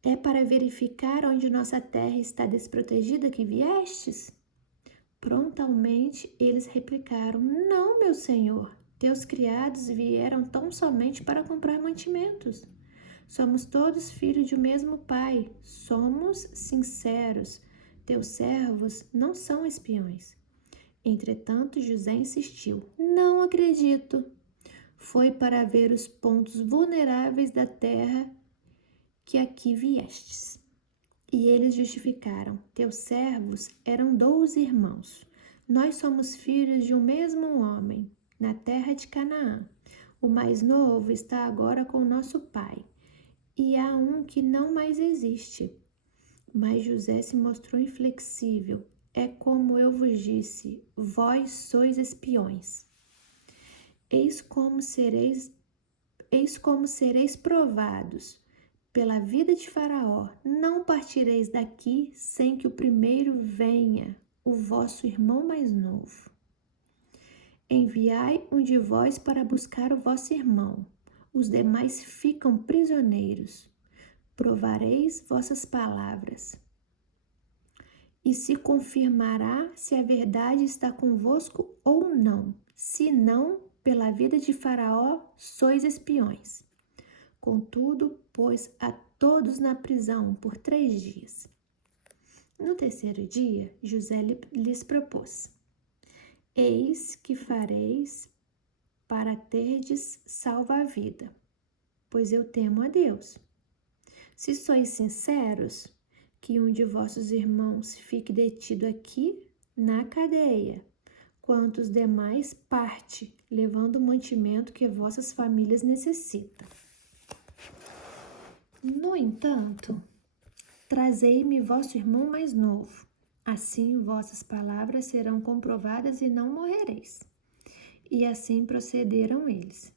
É para verificar onde nossa terra está desprotegida que viestes? Prontamente eles replicaram: não, meu senhor, teus criados vieram tão somente para comprar mantimentos. Somos todos filhos de um mesmo pai, somos sinceros, teus servos não são espiões. Entretanto, José insistiu: não acredito. Foi para ver os pontos vulneráveis da terra que aqui viestes. E eles justificaram: teus servos eram 12 irmãos. Nós somos filhos de um mesmo homem, na terra de Canaã. O mais novo está agora com o nosso pai, e há um que não mais existe. Mas José se mostrou inflexível. É como eu vos disse, vós sois espiões. Eis como sereis provados pela vida de Faraó. Não partireis daqui sem que o primeiro venha, o vosso irmão mais novo. Enviai um de vós para buscar o vosso irmão. Os demais ficam prisioneiros. Provareis vossas palavras. E se confirmará se a verdade está convosco ou não. Se não, pela vida de Faraó, sois espiões. Contudo, pôs a todos na prisão por 3 dias. No terceiro dia, José lhes propôs: Eis que fareis para terdes salva-vida, pois eu temo a Deus. Se sois sinceros, que um de vossos irmãos fique detido aqui na cadeia, quanto os demais parte, levando o mantimento que vossas famílias necessitam. No entanto, trazei-me vosso irmão mais novo, assim vossas palavras serão comprovadas e não morrereis. E assim procederam eles.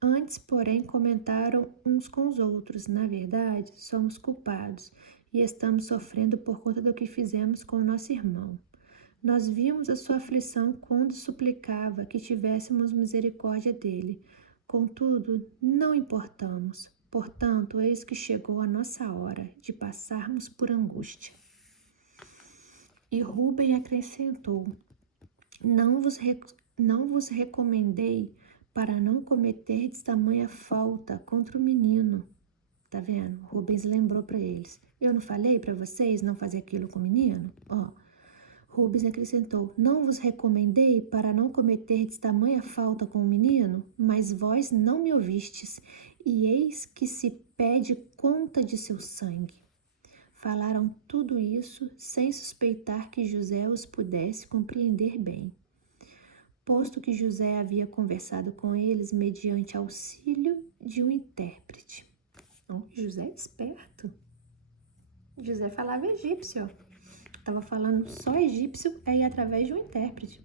Antes, porém, comentaram uns com os outros: na verdade, somos culpados e estamos sofrendo por conta do que fizemos com o nosso irmão. Nós vimos a sua aflição quando suplicava que tivéssemos misericórdia dele. Contudo, não importamos. Portanto, eis que chegou a nossa hora de passarmos por angústia. E Rúben acrescentou: Não vos recomendei para não cometerdes tamanha falta contra o menino. Tá vendo? Rubens lembrou para eles: Eu não falei para vocês não fazer aquilo com o menino? Rubens acrescentou: Não vos recomendei para não cometerdes tamanha falta com o menino? Mas vós não me ouvistes, e eis que se pede conta de seu sangue. Falaram tudo isso sem suspeitar que José os pudesse compreender bem, posto que José havia conversado com eles mediante auxílio de um intérprete. Então, José é esperto. José falava egípcio, estava falando só egípcio aí através de um intérprete.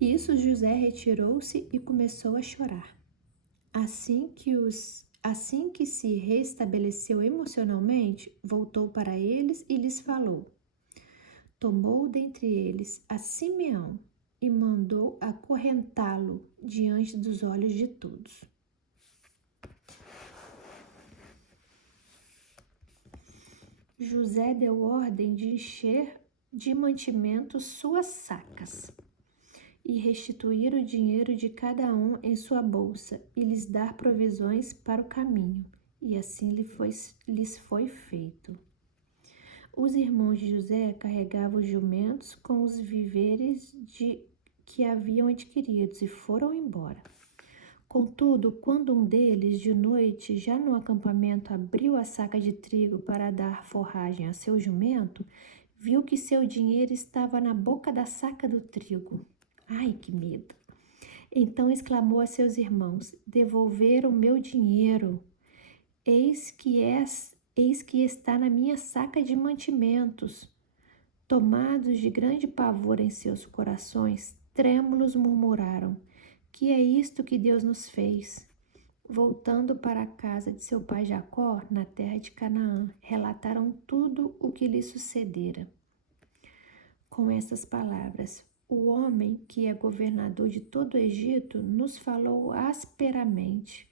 Isso José retirou-se e começou a chorar. Assim que se restabeleceu emocionalmente, voltou para eles e lhes falou. Tomou dentre eles a Simeão e mandou acorrentá-lo diante dos olhos de todos. José deu ordem de encher de mantimento suas sacas e restituir o dinheiro de cada um em sua bolsa e lhes dar provisões para o caminho. E assim lhes foi feito. Os irmãos de José carregavam os jumentos com os víveres que haviam adquiridos e foram embora. Contudo, quando um deles, de noite, já no acampamento, abriu a saca de trigo para dar forragem a seu jumento, viu que seu dinheiro estava na boca da saca do trigo. Ai, que medo! Então exclamou a seus irmãos: Devolveram meu dinheiro. Eis que está na minha saca de mantimentos. Tomados de grande pavor em seus corações, trêmulos murmuraram: Que é isto que Deus nos fez? Voltando para a casa de seu pai Jacó, na terra de Canaã, relataram tudo o que lhe sucedera. Com estas palavras: O homem que é governador de todo o Egito nos falou asperamente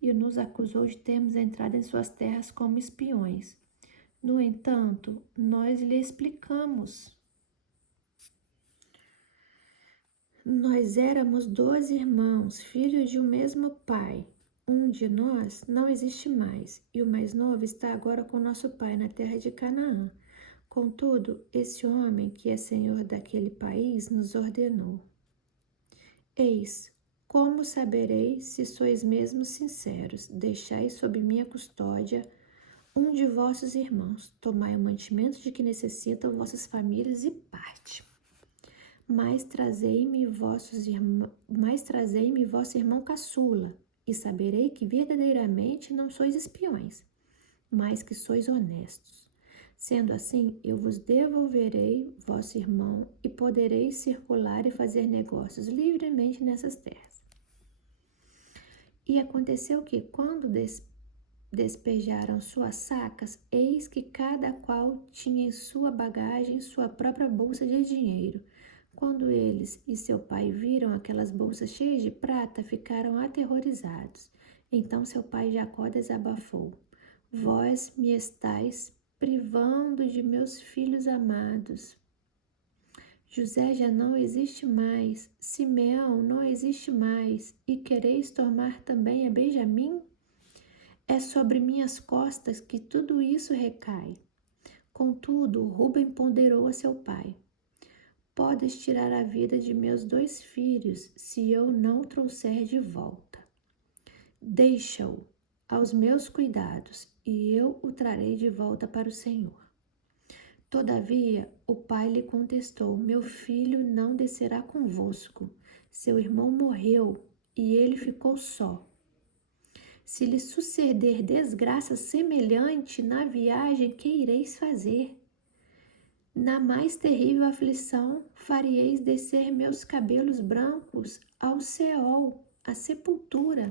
e nos acusou de termos entrado em suas terras como espiões. No entanto, nós lhe explicamos. Nós éramos 12 irmãos, filhos de um mesmo pai. Um de nós não existe mais, e o mais novo está agora com nosso pai na terra de Canaã. Contudo, esse homem, que é senhor daquele país, nos ordenou: Eis, como saberei se sois mesmo sinceros? Deixai sob minha custódia um de vossos irmãos, tomai o mantimento de que necessitam vossas famílias e parte. Mas trazei-me vosso irmão caçula, e saberei que verdadeiramente não sois espiões, mas que sois honestos. Sendo assim, eu vos devolverei vosso irmão e podereis circular e fazer negócios livremente nessas terras. E aconteceu que, quando despejaram suas sacas, eis que cada qual tinha em sua bagagem sua própria bolsa de dinheiro. Quando eles e seu pai viram aquelas bolsas cheias de prata, ficaram aterrorizados. Então seu pai Jacó desabafou: Vós me estáis privando de meus filhos amados. José já não existe mais, Simeão não existe mais, e quereis tomar também a Benjamim? É sobre minhas costas que tudo isso recai. Contudo, Rúben ponderou a seu pai: Podes tirar a vida de meus 2 filhos, se eu não o trouxer de volta. Deixa-o aos meus cuidados, e eu o trarei de volta para o Senhor. Todavia, o pai lhe contestou: Meu filho não descerá convosco. Seu irmão morreu, e ele ficou só. Se lhe suceder desgraça semelhante na viagem, que ireis fazer? Na mais terrível aflição, fareis descer meus cabelos brancos ao Seol, à sepultura.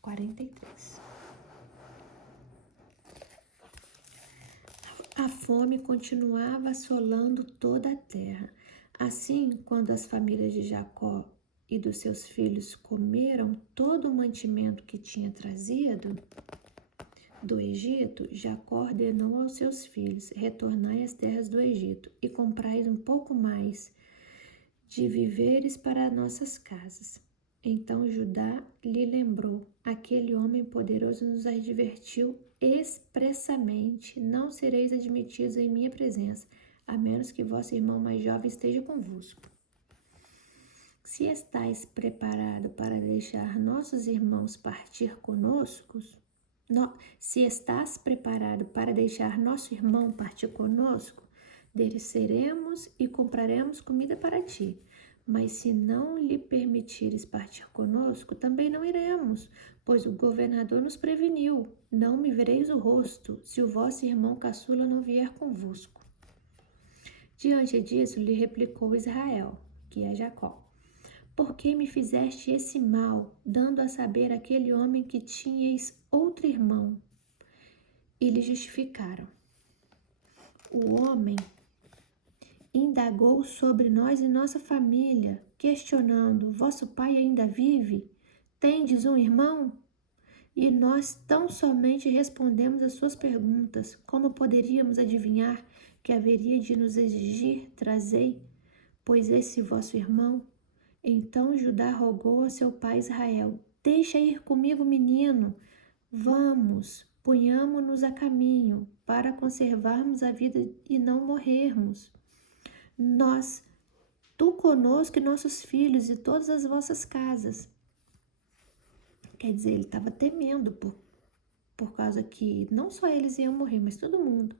43. A fome continuava assolando toda a terra. Assim, quando as famílias de Jacó e dos seus filhos comeram todo o mantimento que tinha trazido do Egito, Jacó ordenou aos seus filhos: retornai às terras do Egito e comprai um pouco mais de víveres para nossas casas. Então Judá lhe lembrou: aquele homem poderoso nos advertiu expressamente: não sereis admitidos em minha presença, a menos que vosso irmão mais jovem esteja convosco. Se estáis preparado para deixar nossos irmãos partir conosco, se estás preparado para deixar nosso irmão partir conosco, desceremos e compraremos comida para ti. Mas se não lhe permitires partir conosco, também não iremos, pois o governador nos preveniu: não me vereis o rosto, se o vosso irmão caçula não vier convosco. Diante disso, lhe replicou Israel, que é Jacó: por que me fizeste esse mal, dando a saber àquele homem que tinhas outro irmão? E lhe justificaram. O homem indagou sobre nós e nossa família, questionando: vosso pai ainda vive? Tendes um irmão? E nós tão somente respondemos às suas perguntas. Como poderíamos adivinhar que haveria de nos exigir trazei, pois esse vosso irmão? Então Judá rogou a seu pai Israel: deixa ir comigo, menino. Vamos, ponhamo-nos a caminho, para conservarmos a vida e não morrermos. Tu conosco e nossos filhos e todas as vossas casas. Quer dizer, ele estava temendo por causa que não só eles iam morrer, mas todo mundo.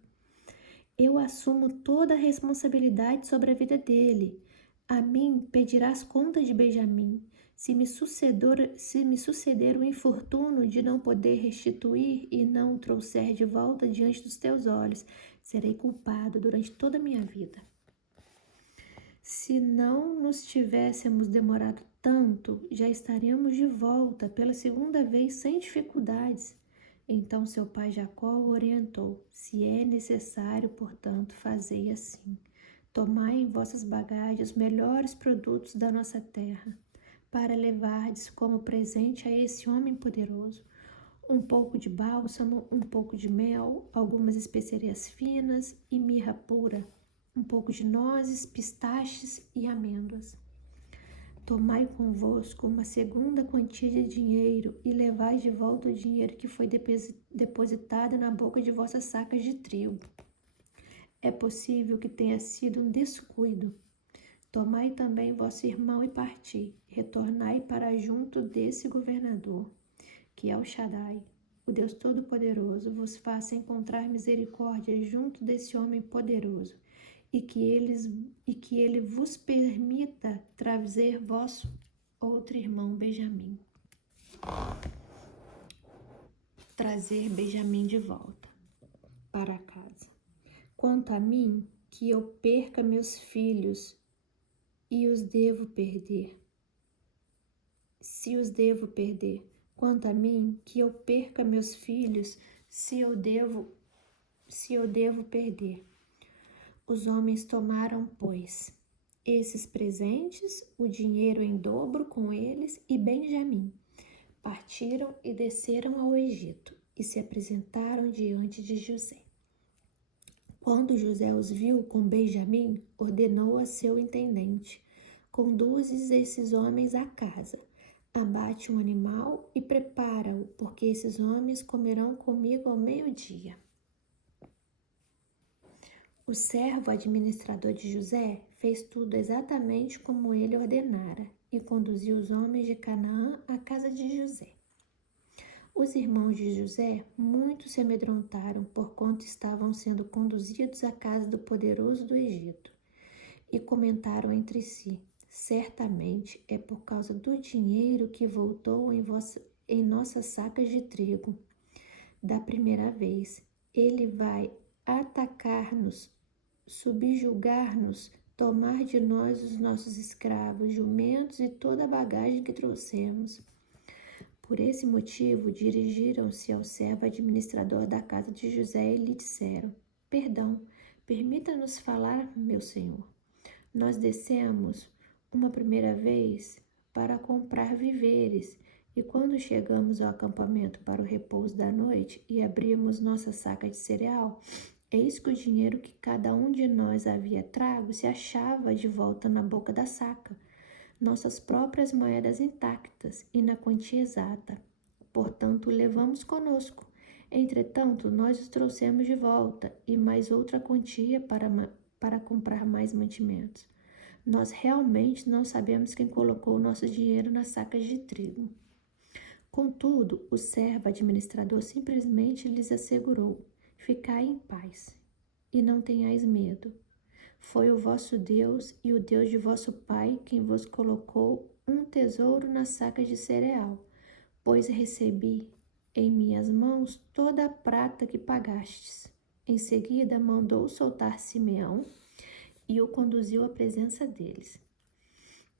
Eu assumo toda a responsabilidade sobre a vida dele. A mim pedirás conta de Benjamim. Se me suceder o infortúnio de não poder restituir e não o trouxer de volta diante dos teus olhos, serei culpado durante toda a minha vida. Se não nos tivéssemos demorado tanto, já estaríamos de volta pela segunda vez sem dificuldades. Então seu pai Jacó o orientou: se é necessário, portanto, fazei assim. Tomai em vossas bagagens os melhores produtos da nossa terra, para levardes como presente a esse homem poderoso um pouco de bálsamo, um pouco de mel, algumas especiarias finas e mirra pura, um pouco de nozes, pistaches e amêndoas. Tomai convosco uma segunda quantia de dinheiro e levai de volta o dinheiro que foi depositado na boca de vossas sacas de trigo. É possível que tenha sido um descuido. Tomai também vosso irmão e parti. Retornai para junto desse governador, que é o Shaddai, o Deus Todo-Poderoso, vos faça encontrar misericórdia junto desse homem poderoso, e que ele vos permita trazer vosso outro irmão Benjamim. Trazer Benjamim de volta para casa. Quanto a mim, que eu perca meus filhos e os devo perder. Se os devo perder. Quanto a mim, que eu perca meus filhos, se eu devo perder. Os homens tomaram, pois, esses presentes, o dinheiro em dobro com eles e Benjamim. Partiram e desceram ao Egito e se apresentaram diante de José. Quando José os viu com Benjamim, ordenou a seu intendente: conduzes esses homens à casa, abate um animal e prepara-o, porque esses homens comerão comigo ao meio-dia. O servo administrador de José fez tudo exatamente como ele ordenara e conduziu os homens de Canaã à casa de José. Os irmãos de José muito se amedrontaram porquanto estavam sendo conduzidos à casa do poderoso do Egito e comentaram entre si: certamente é por causa do dinheiro que voltou em nossas sacas de trigo. Da primeira vez, ele vai atacar-nos, subjugar-nos, tomar de nós os nossos escravos, jumentos e toda a bagagem que trouxemos. Por esse motivo, dirigiram-se ao servo administrador da casa de José e lhe disseram: Perdão, permita-nos falar, meu senhor. Nós descemos uma primeira vez para comprar víveres, e quando chegamos ao acampamento para o repouso da noite e abrimos nossa saca de cereal, eis que o dinheiro que cada um de nós havia trago se achava de volta na boca da saca, nossas próprias moedas intactas e na quantia exata. Portanto, o levamos conosco. Entretanto, nós os trouxemos de volta e mais outra quantia para comprar mais mantimentos. Nós realmente não sabemos quem colocou o nosso dinheiro nas sacas de trigo. Contudo, o servo administrador simplesmente lhes assegurou: Ficai em paz e não tenhais medo. Foi o vosso Deus e o Deus de vosso pai quem vos colocou um tesouro nas sacas de cereal, pois recebi em minhas mãos toda a prata que pagastes. Em seguida, mandou soltar Simeão e o conduziu à presença deles.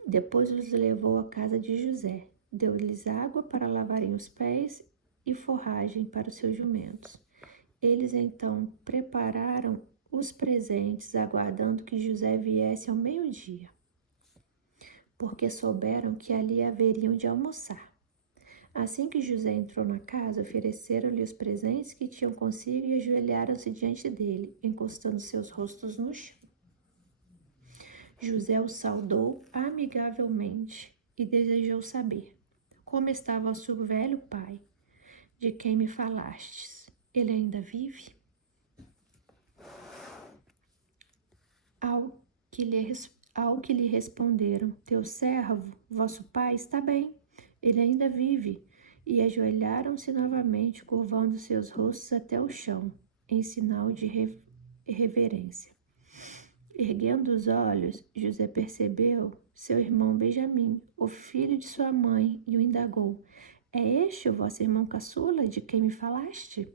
Depois os levou à casa de José, deu-lhes água para lavarem os pés e forragem para os seus jumentos. Eles então prepararam os presentes, aguardando que José viesse ao meio-dia, porque souberam que ali haveriam de almoçar. Assim que José entrou na casa, ofereceram-lhe os presentes que tinham consigo e ajoelharam-se diante dele, encostando seus rostos no chão. José o saudou amigavelmente e desejou saber como estava vosso velho pai, de quem me falastes. Ele ainda vive? Ao que lhe responderam: Teu servo, vosso pai, está bem, ele ainda vive. E ajoelharam-se novamente, curvando seus rostos até o chão, em sinal de reverência. Erguendo os olhos, José percebeu seu irmão Benjamim, o filho de sua mãe, e o indagou: É este o vosso irmão caçula, de quem me falaste?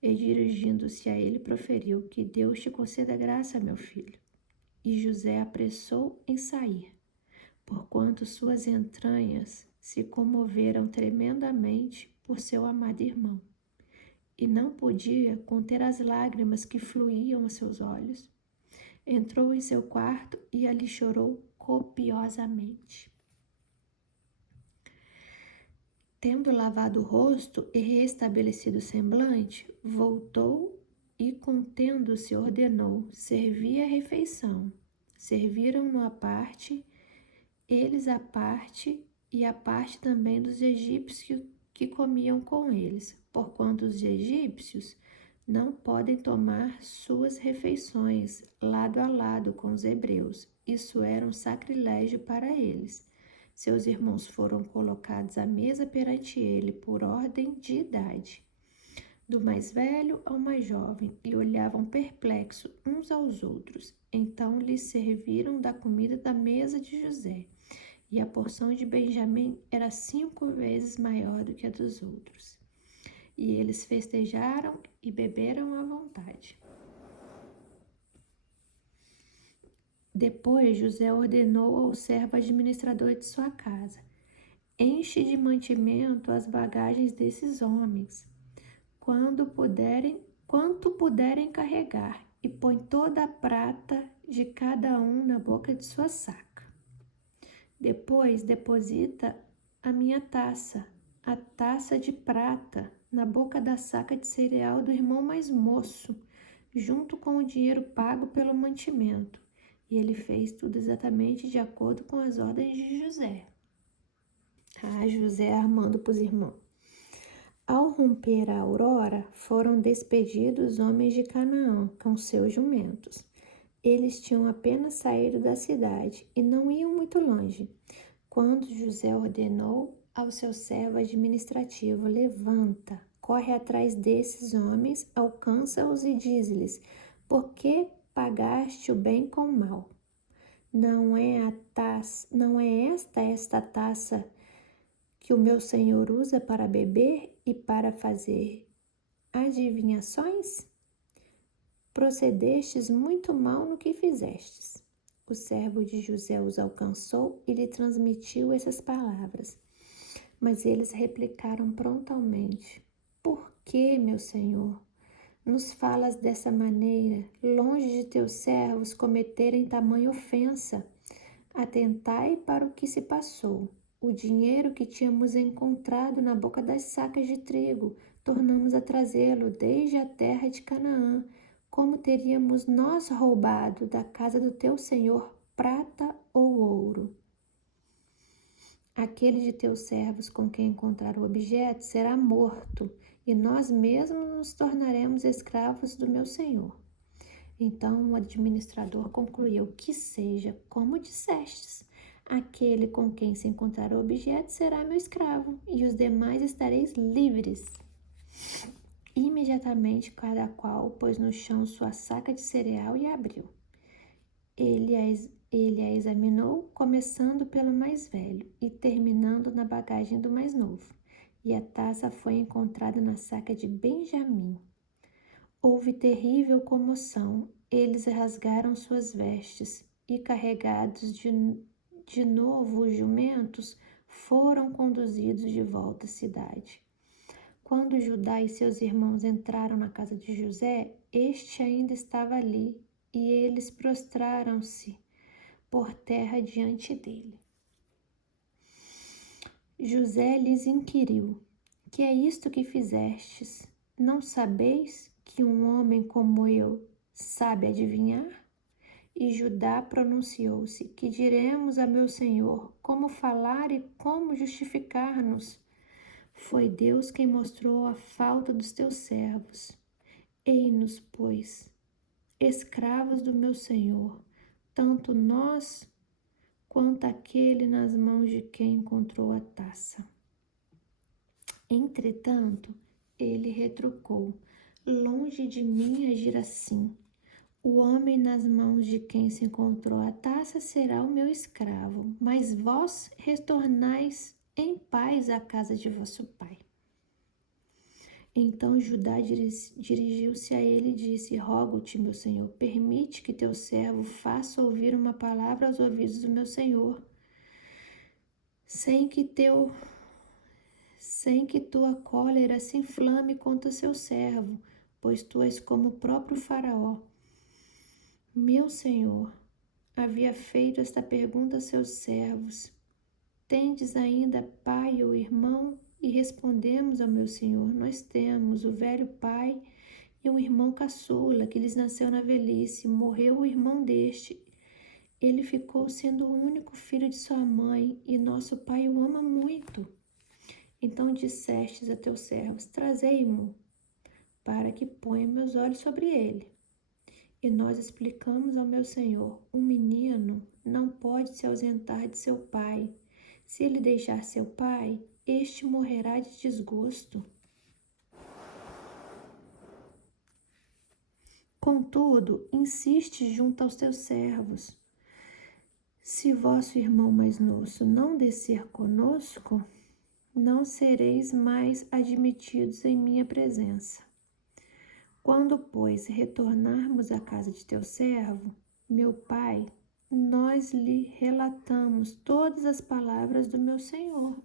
E dirigindo-se a ele, proferiu: Que Deus te conceda graça, meu filho. E José apressou em sair, porquanto suas entranhas se comoveram tremendamente por seu amado irmão, e não podia conter as lágrimas que fluíam aos seus olhos. Entrou em seu quarto e ali chorou copiosamente. Tendo lavado o rosto e restabelecido o semblante, voltou e, contendo-se, ordenou: Servi a refeição. Serviram-no à parte, eles à parte, e à parte também dos egípcios que comiam com eles, porquanto os egípcios não podem tomar suas refeições lado a lado com os hebreus. Isso era um sacrilégio para eles. Seus irmãos foram colocados à mesa perante ele por ordem de idade, do mais velho ao mais jovem, e olhavam perplexos uns aos outros. Então lhes serviram da comida da mesa de José, e a porção de Benjamim era 5 vezes maior do que a dos outros. E eles festejaram e beberam à vontade. Depois José ordenou ao servo administrador de sua casa: Enche de mantimento as bagagens desses homens, quanto puderem carregar, e põe toda a prata de cada um na boca de sua saca. Depois deposita a minha taça, a taça de prata, na boca da saca de cereal do irmão mais moço, junto com o dinheiro pago pelo mantimento. E ele fez tudo exatamente de acordo com as ordens de José. José armando para os irmãos. Ao romper a aurora, foram despedidos os homens de Canaã com seus jumentos. Eles tinham apenas saído da cidade e não iam muito longe, quando José ordenou ao seu servo administrativo: levanta, corre atrás desses homens, alcança-os e diz-lhes: por que pagaste o bem com o mal? Não é esta taça que o meu senhor usa para beber e para fazer adivinhações? Procedestes muito mal no que fizestes. O servo de José os alcançou e lhe transmitiu essas palavras. Mas eles replicaram prontamente: por que, meu senhor, nos falas dessa maneira, longe de teus servos cometerem tamanha ofensa? Atentai para o que se passou. O dinheiro que tínhamos encontrado na boca das sacas de trigo, tornamos a trazê-lo desde a terra de Canaã. Como teríamos nós roubado da casa do teu senhor prata ou ouro? Aquele de teus servos com quem encontrar o objeto será morto, e nós mesmos nos tornaremos escravos do meu senhor. Então o administrador concluiu: que seja como dissestes. Aquele com quem se encontrar o objeto será meu escravo, e os demais estareis livres. Imediatamente cada qual pôs no chão sua saca de cereal e abriu. Ele a examinou, começando pelo mais velho e terminando na bagagem do mais novo. E a taça foi encontrada na saca de Benjamim. Houve terrível comoção. Eles rasgaram suas vestes e, carregados de novo os jumentos, foram conduzidos de volta à cidade. Quando Judá e seus irmãos entraram na casa de José, este ainda estava ali, e eles prostraram-se por terra diante dele. José lhes inquiriu: que é isto que fizestes? Não sabeis que um homem como eu sabe adivinhar? E Judá pronunciou-se: que diremos a meu senhor? Como falar e como justificar-nos? Foi Deus quem mostrou a falta dos teus servos. Ei-nos, pois, escravos do meu senhor, tanto nós quanto aquele nas mãos de quem encontrou a taça. Entretanto, ele retrucou: longe de mim agir assim. O homem nas mãos de quem se encontrou a taça será o meu escravo, mas vós retornais em paz à casa de vosso pai. Então Judá dirigiu-se a ele e disse: rogo-te, meu senhor, permite que teu servo faça ouvir uma palavra aos ouvidos do meu senhor, sem que tua cólera se inflame contra seu servo, pois tu és como o próprio faraó. Meu senhor havia feito esta pergunta a seus servos: tendes ainda pai ou irmão? E respondemos ao meu senhor: nós temos o velho pai e um irmão caçula que lhes nasceu na velhice. Morreu o irmão deste. Ele ficou sendo o único filho de sua mãe, e nosso pai o ama muito. Então dissestes a teus servos: trazei-mo, para que ponha meus olhos sobre ele. E nós explicamos ao meu senhor: um menino não pode se ausentar de seu pai. Se ele deixar seu pai, este morrerá de desgosto. Contudo, insiste junto aos teus servos: se vosso irmão mais moço não descer conosco, não sereis mais admitidos em minha presença. Quando, pois, retornarmos à casa de teu servo, meu pai, nós lhe relatamos todas as palavras do meu senhor.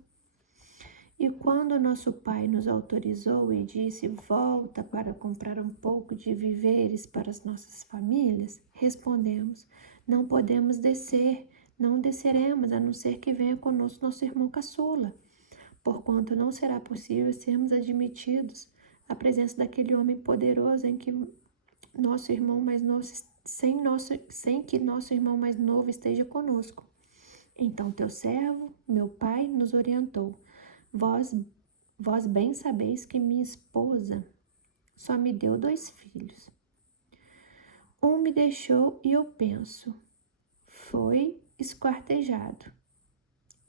E quando nosso pai nos autorizou e disse: volta para comprar um pouco de víveres para as nossas famílias, respondemos: não podemos descer, não desceremos, a não ser que venha conosco nosso irmão caçula, porquanto não será possível sermos admitidos à presença daquele homem poderoso em que nosso irmão mais novo, sem que nosso irmão mais novo esteja conosco. Então teu servo, meu pai, nos orientou: Vós bem sabeis que minha esposa só me deu 2 filhos. Um me deixou e eu penso, foi esquartejado.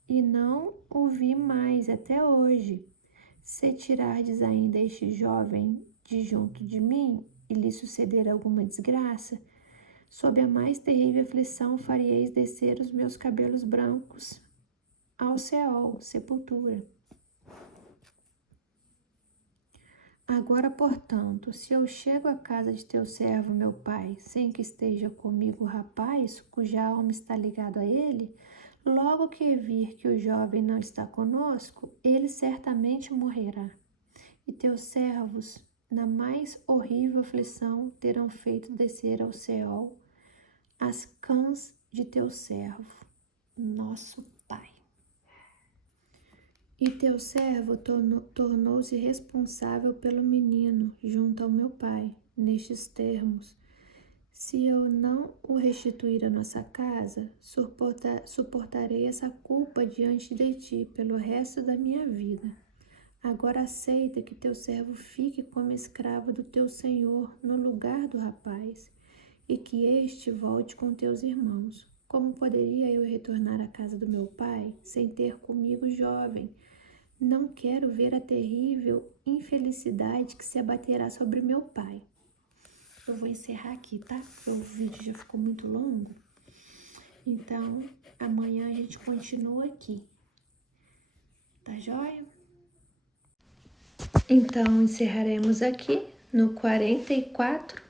E não o vi mais até hoje. Se tirardes ainda este jovem de junto de mim e lhe suceder alguma desgraça, sob a mais terrível aflição fareis descer os meus cabelos brancos ao Seol, sepultura. Agora, portanto, se eu chego à casa de teu servo, meu pai, sem que esteja comigo o rapaz, cuja alma está ligada a ele, logo que vir que o jovem não está conosco, ele certamente morrerá. E teus servos, na mais horrível aflição, terão feito descer ao Seol as cãs de teu servo, nosso pai. E teu servo tornou-se responsável pelo menino junto ao meu pai, nestes termos: se eu não o restituir à nossa casa, suportarei essa culpa diante de ti pelo resto da minha vida. Agora aceita que teu servo fique como escravo do teu senhor no lugar do rapaz, e que este volte com teus irmãos. Como poderia eu retornar à casa do meu pai sem ter comigo jovem? Não quero ver a terrível infelicidade que se abaterá sobre meu pai. Eu vou encerrar aqui, tá? Porque o vídeo já ficou muito longo. Então, amanhã a gente continua aqui. Tá joia? Então, encerraremos aqui no 44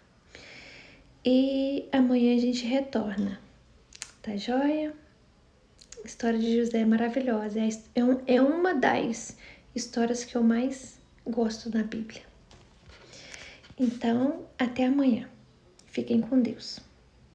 e amanhã a gente retorna. Tá joia? A história de José é maravilhosa. É uma das histórias que eu mais gosto na Bíblia. Então, até amanhã. Fiquem com Deus.